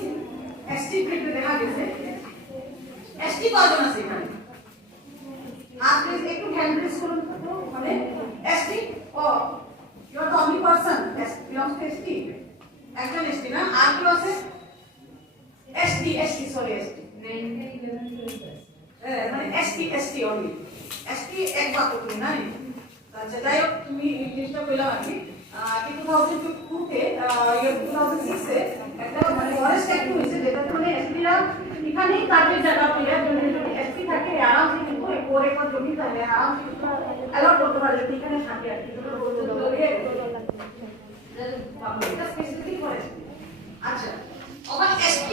এসটি ক্ষেত্রে দেখা গেছে এসটি কজন আছে এখানে আপনি একটু হ্যান্ড রেজ করুন তো মানে এসটি ও you are the only person belongs to ST একজন এসটি না আর কেউ আছে ST sorry ST মানে ST only ST এক বাক্য তুমি না আচ্ছা যাই হোক তুমি এই জিনিসটা পেলাম আর কি 2002 তে 2006 এ একটা মানে ফরেস্ট অ্যাক্ট হয়েছে যেটা মানে STরা এখানেই তাদের জায়গা পেয়ে যদি ST থাকে আরামসে কিন্তু ওর একর জমি থাকে আরামসে অ্যালট করতে পারে এখানে থাকে আর কি তোমরা বলতে দলে এটা স্পেসিফিক ফরেস্ট। আচ্ছা আবার ST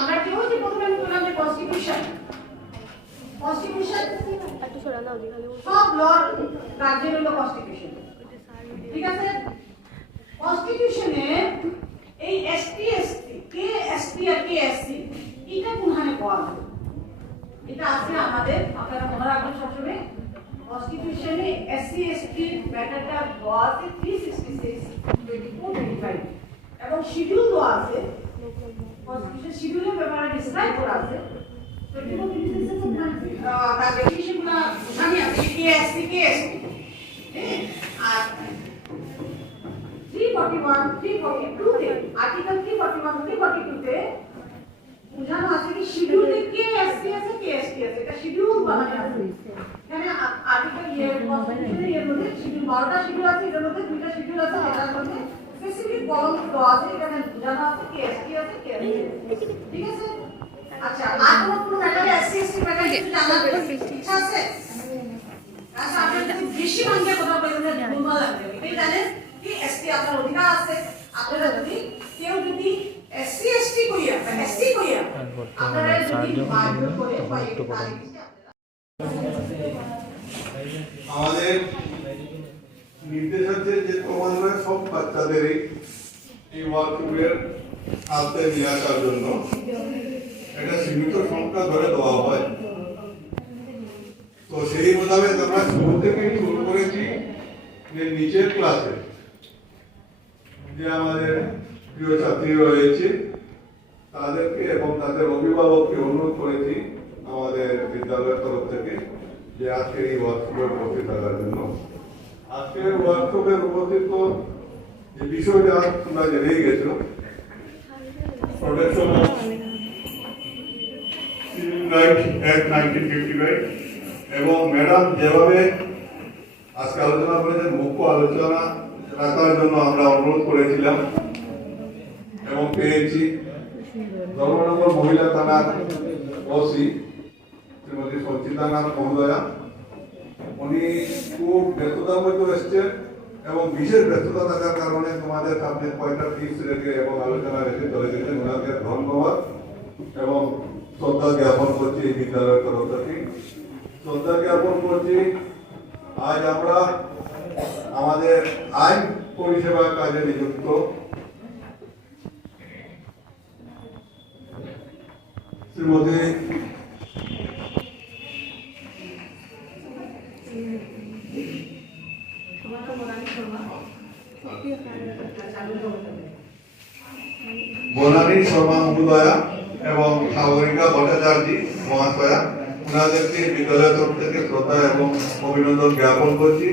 আমরা কি হচ্ছে প্রথমে আমি বললাম যে কনস্টিটিউশন সব লর গার্জিয়ান হলো কনস্টিটিউশন, ঠিক আছে? কনস্টিটিউশনে এই ST কে ST আর কে SC এটা কোনখানে পাওয়া যায় এটা আছে আমাদের আপনারা মনে রাখবেন সবসময় কনস্টিটিউশনে এসসি এসটি ম্যাটারটা দেওয়া আছে 366 24 এবং শিডিউল দেওয়া আছে কনস্টিটিউশন শিডিউলের ব্যাপারে ডিসক্রাইব করা আছে 24 26 তার ডেফিনিশনগুলো জানি আছে কে এসসি কে এসটি আর 341 342 তে আর্টিকেল 341 342 তে বুঝানো আছে কি শিডিউলে কে এসসি আছে কে এসটি আছে এটা শিডিউল বানানো আছে এখানে আর্টিকেল কনস্টিটিউশনের এর মধ্যে শিডিউল 12টা শিডিউল আছে এর মধ্যে দুইটা শিডিউল আছে এটার মধ্যে স্পেসিফিক কলম দেওয়া আছে এখানে বুঝানো আছে কে এসটি আছে কে এসটি ঠিক আছে আচ্ছা আর কোনো ম্যাটারে এসসি এসটি ম্যাটারে কিছু জানার ইচ্ছা আছে আচ্ছা আপনি যদি বেশি ভাঙে কথা বলতে ভুল লাগবে এটাই জানেন কি এসটি আপনার অধিকার আছে আপনারা যদি কেউ যদি এসসি এসটি কইয়া এসটি কইয়া আপনারা যদি মারধর করে আমাদের নির্দেশ হচ্ছে যে ক্রমান্বয়ে সব বাচ্চাদেরই এই ওয়ার্কশপের আওতে নিয়ে আসার জন্য একটা সীমিত সংখ্যা ধরে দেওয়া হয়। তো সেই মোতাবেক আমরা শুরু থেকেই শুরু করেছি যে নিচের ক্লাসে যে আমাদের প্রিয় ছাত্রী রয়েছে তাদেরকে এবং তাদের অভিভাবককে অনুরোধ করেছি আমাদের বিদ্যালয়ের তরফ থেকে যে আজকের এই ওয়ার্কশপে উপস্থিত থাকার জন্য। আজকের ওয়ার্কশপে উপস্থিত যে বিষয়টা তোমরা জেনেই গেছো protection of civil right act 1955 এবং ম্যাডাম যেভাবে আজকে আলোচনা করেছেন মুখ্য আলোচনা রাখার জন্য আমরা অনুরোধ করেছিলাম এবং পেয়েছি ধর্মনগর মহিলা থানার ওসি শ্রীমতী সঞ্চিতা নাথ মহোদয়া। উনি খুব ব্যস্ততার মধ্যে এসছেন এবং বিশেষ ব্যস্ততা থাকার কারণে তোমাদের সামনে কয়েকটা টিপস রেখে এবং আলোচনা রেখে চলে গেছেন। ওনাকে ধন্যবাদ এবং শ্রদ্ধা জ্ঞাপন করছি এই বিদ্যালয়ের তরফ থেকে শ্রদ্ধা জ্ঞাপন করছি। আজ আমরা আমাদের আইন পরিষেবা কাজে নিযুক্ত শ্রীমতী বনানী শর্মা মহোদয়া এবং সাগরিকা ভট্টাচার্য মহাশয়া ওনাদেরকে বিদ্যালয়ের তরফ থেকে শ্রদ্ধা এবং অভিনন্দন জ্ঞাপন করছি।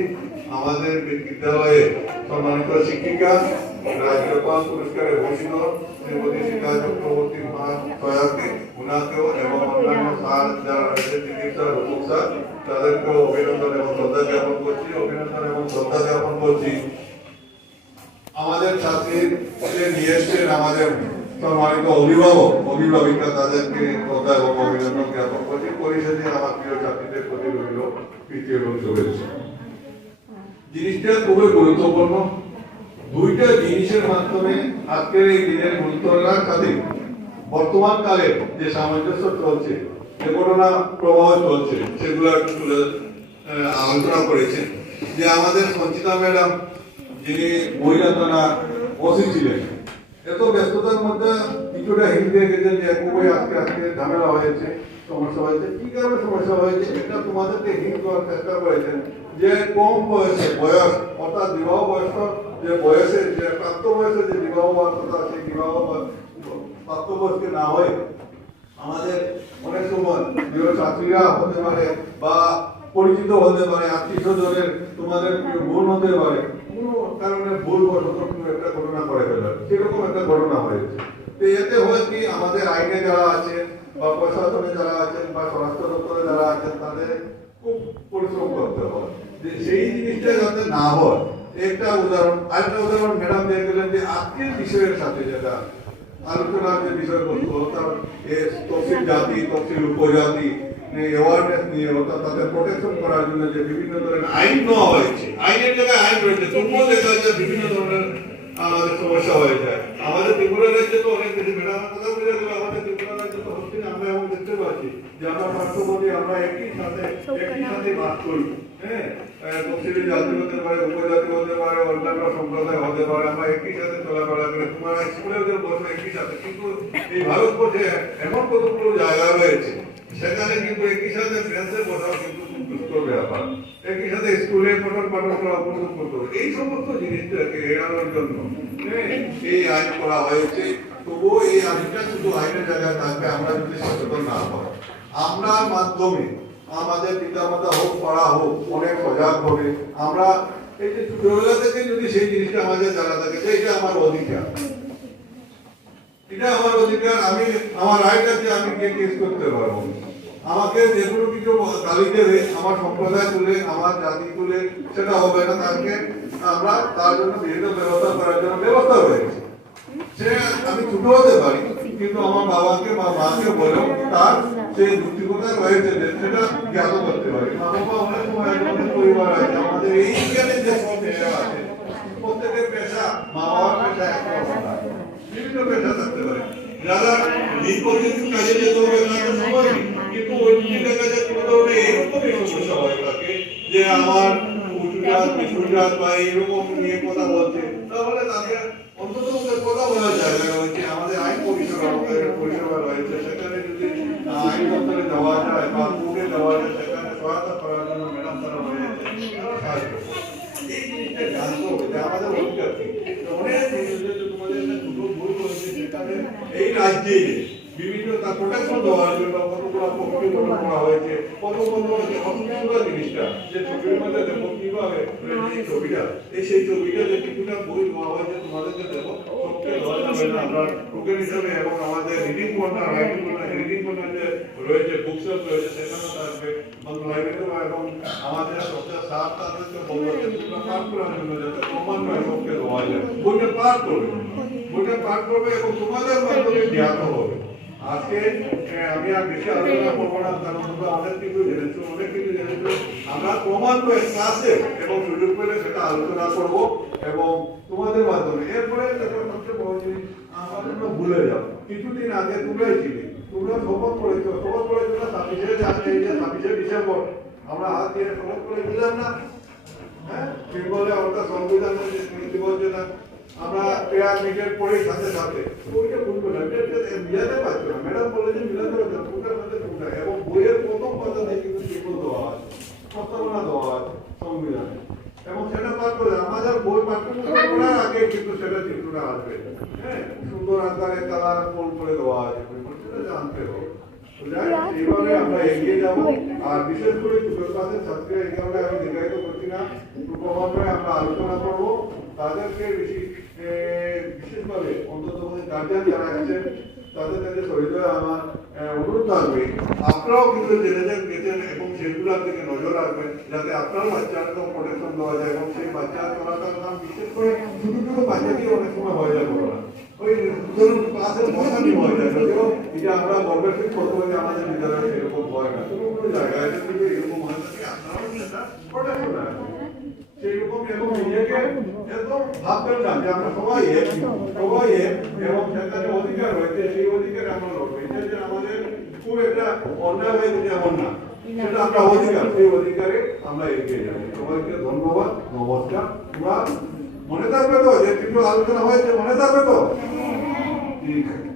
আমাদের বিদ্যালয়ে সম্মানিত শিক্ষিকা রাজ্যপাল পুরস্কারে ভূষিত শ্রীমতী সীতা চক্রবর্তী মহাশয়াকে ওনাকেও এবং অন্যান্য স্যার যারা রয়েছে চিকিৎসা রূপক স্যার তাদেরকেও অভিনন্দন এবং শ্রদ্ধা জ্ঞাপন করছি। অভিনন্দন এবং শ্রদ্ধা জ্ঞাপন করছি আমাদের ছাত্রীদের নিয়ে এসছেন আমাদের সম্মানিত অভিভাবক অভিভাবিকা তাদেরকে শ্রদ্ধা এবং অভিনন্দন জ্ঞাপন করছি। পরিশেষে আমার প্রিয় ছাত্রীদের প্রতি রইল প্রীতি এবং শুভেচ্ছা। জিনিসটা খুবই গুরুত্বপূর্ণ। দুইটা জিনিসের মাধ্যমে আজকের এই দিনের গুরুত্বটার সাথে বর্তমান কালে যে সামঞ্জস্য চলছে যে ঘটনা প্রবাহ চলছে সেগুলো একটু তুলে আলোচনা করেছেন। যে আমাদের সঞ্চিতা ম্যাডাম যিনি মহিলা থানা ওসি ছিলেন এত ব্যস্ততার মধ্যে কিছুটা হিট দিয়ে গেছেন যে খুবই আজকে ঝামেলা হয়েছে সমস্যা হয়েছে। কি কারণে সমস্যা হয়েছে এটা তোমাদেরকে হিট করার চেষ্টা করেছেন যে কম বয়সে বয়স অর্থাৎ বিবাহ বয়স যে বয়সে যে প্রাপ্ত বয়সে যে বিবাহ হওয়ার কথা সেই বিবাহ প্রাপ্তবয়স্ক না হয় আমাদের অনেক সময় প্রিয় ছাত্রীরা হতে পারে বা পরিচিত হতে পারে আত্মীয় স্বজনের তোমাদের বোন হতে পারে কোনো কারণে ভুল বশত কোনো একটা ঘটনা করে ফেলে সেরকম একটা ঘটনা হয়েছে। তো এতে হয় কি আমাদের আইনে যারা আছে বা প্রশাসনে যারা আছেন বা স্বরাষ্ট্র দপ্তরে যারা আছেন তাদের খুব পরিশ্রম করতে হয় যে সেই জিনিসটা যাতে না হয়। একটা উদাহরণ আরেকটা উদাহরণ ম্যাডাম দিয়ে গেলেন যে আজকের বিষয়ের সাথে যেটা আলোচনার যে বিষয়বস্তু অর্থাৎ তফসিল জাতি তফসিল উপজাতি অ্যাওয়ারনেস নিয়ে অর্থাৎ তাদের প্রোটেকশন করার জন্য যে বিভিন্ন ধরনের আইন নেওয়া হয়েছে আইনের জায়গায় আইন রয়েছে তবুও দেখা যায় বিভিন্ন ধরনের আমাদের সমস্যা হয়ে যায়। আমাদের ত্রিপুরা রাজ্যে তো অনেক বেশি ম্যাডাম কথা বলে গেল আমাদের ত্রিপুরা রাজ্যে তো হচ্ছে আমরা এমন দেখতে পাচ্ছি যে আমরা পার্শ্ববর্তী আমরা একই সাথে বাস করি। হ্যাঁ তফসিলি জাতি হতে পারে উপজাতি হতে পারে অন্যান্য সম্প্রদায় হতে পারে আমরা একই সাথে চলাফেরা করে তোমার স্কুলে ওদের বসে একই সাথে কিন্তু এই ভারতবর্ষে এমন কতগুলো জায়গা রয়েছে সেখানে কিন্তু একই সাথে ফ্রেন্ডসে বসাও কিন্তু খুব দুষ্কর ব্যাপার। একই সাথে স্কুলে পঠন পাঠন করা পর্যন্ত করতে হবে। এই সমস্ত জিনিসটাকে এড়ানোর জন্য এই আইন করা হয়েছে। তবুও এই আইনটা শুধু আইনের জায়গায় থাকবে আমরা যদি সচেতন না হই। আমরার মাধ্যমে আমাদের পিতামাতা হোক, পাড়া হোক, অনেক সজাগ হবে। আমরা এই যে ছোটবেলা থেকে যদি সেই জিনিসটা আমাদের জানা থাকে যে এটা আমার অধিকার, এটা আমার অধিকার, আমি আমার রাইট আছে, আমি কে কেস করতে পারবো। আমাকে যে কোনো কিছু গালি দেবে আমার সম্প্রদায় তুলে, আমার জাতি তুলে, সেটা হবে না। তাকে আমরা তার জন্য বিভিন্ন ব্যবস্থা করার জন্য ব্যবস্থা রয়েছে। সে আমি ছোট হতে পারি, কিন্তু আমার বাবাকে বা মাকে বলেও তার সেই যুক্তিকতা রয়েছে সেটা জ্ঞাত করতে পারি। মা বাবা অনেক সময় আমাদের পরিবার আছে, আমাদের এই জ্ঞানের যে সব পেশা আছে, প্রত্যেকের পেশা, মা বাবার পেশা একরকম না, বিভিন্ন পেশা থাকতে পারে। যারা নির্বাচিত কাজে যেতে হবে না সময় নেই, কিন্তু ওই দেখা যায় কোনো ধরনের এরকমই সমস্যা হয়ে থাকে যে আমার গুজরাট বা এরকম নিয়ে কথা বলছে, তাহলে তাকে অন্তত কথা বলা যায় না। আমাদের আইন পরিষেবা রয়েছে, সেখানে যদি আইন দপ্তরে যাওয়া যায় বা কোর্টে যাওয়া যায়, সেখানে সহায়তা করার জন্য ম্যাডাম তারা রয়েছে, তারা সাহায্য করবে। এই জিনিসটা জানতে হবে যে আমাদের অধিকার কি। অনেক তোমাদের ছোট ভুল করেছে, সেখানে এই রাজ্যে বিভিন্ন তার প্রোটেকশন দেওয়ার জন্য কতগুলো পক্ষী গঠন করা হয়েছে, কত জিনিসটা যে ছবির মধ্যে দেখো কিভাবে এই ছবিটা, সেই ছবিটা যে কিছুটা বই দেওয়া হয়েছে তোমাদেরকে দেবো, সবকে দেওয়া যাবে না। আমরা টোকেন হিসাবে এবং আমাদের রিডিং কর্নার যে রয়েছে, বুকশপ রয়েছে, সেখানেও থাকবে লাইব্রেরি এবং আমাদের সবচেয়ে সাফ তাদেরকে বলবো যে তোমরা পাঠ করার জন্য যাতে ক্রমান্বয়ে সবকে দেওয়া যায়। বইটা পাঠ করবে এবং তোমাদের মাধ্যমে জ্ঞাত হবে। আজকে আমি আর বেশি আলোচনা করবো না, কারণ তোমরা অনেক কিছু জেনেছো। আমরা ক্রমান্বয়ে ক্লাসে এবং সুযোগ পেলে সেটা আলোচনা করবো এবং তোমাদের মাধ্যমে। এরপরে সবচেয়ে বড় জিনিস আমার জন্য ভুলে যাও, কিছুদিন আগে তোমরাই ছিলে, তোমরা শপথ করেছো না 26শে ডিসেম্বর আমরা হাত দিয়ে শপথ করে দিলাম না? হ্যাঁ, বলে আমরা সংবিধানের নীতি বলছে না, আমরা প্রেয়ার মিটের পরে সাথে ওইটা ভুলবো না, মিলাতে পারছো না। ম্যাডাম বলে যে মিলাতে পারছো না, কোনটার সাথে কোনটা। এবং বইয়ের প্রথম পাতাতে কিন্তু টিপল দেওয়া আছে, প্রস্তাবনা দেওয়া আছে সংবিধানে, এবং সেটা পাঠ করে আমাদের বই পাঠ্যপুস্তক পড়ার আগে কিন্তু সেটা চিত্রটা আসবে। হ্যাঁ, সুন্দর আকারে কালার ফোন করে দেওয়া আছে, সেটা জানতে হবে। এইভাবে আমরা এগিয়ে যাব। আর বিশেষ করে ছোট ক্লাসের ছাত্রীরা এই কারণে আমি দীর্ঘায়িত করছি না, ক্রমান্বয়ে আমরা আলোচনা করবো। তাদেরকে বিশেষভাবে অন্তত গার্জিয়ান যারা আছেন তাদের কাছে শহীদ আমার অনুরোধ থাকবে, আপনারাও কিন্তু জেনে গেছেন এবং সেগুলোর দিকে নজর রাখবেন যাতে আপনার বাচ্চাকে প্রোটেকশন দেওয়া যায়। এবং সেই বাচ্চা চলাকার নাম বিশেষ করে ছোট বাচ্চাকে অনেক সময় হয়ে যাবে না, ওই ধরুন ক্লাসের বসানি হয়ে যায়, যদিও এটা আমরা গর্বের সঙ্গে বলতে পারি আমাদের বিদ্যালয়ে সেরকম হয় না। কোনো জায়গায় কিন্তু এরকম হয়ে থাকে, আপনারাও সেটা প্রোটেকশন রাখবেন সেইরকম। এবং নিজেকে একদম ভাববেন না যে আমরা সবাই এবং সেখানে অধিকার রয়েছে, সেই অধিকার আমরা লড়বো। এটা যে আমাদের খুব একটা অন্যায় হয়ে যেতে এমন না, সেটা আমরা অধিকার, সেই অধিকারে আমরা এগিয়ে যাবো। সবাইকে ধন্যবাদ, নমস্কার। তোমরা মনে থাকবে তো যে কিছু আলোচনা হয়েছে, মনে থাকবে তো? ঠিক আছে।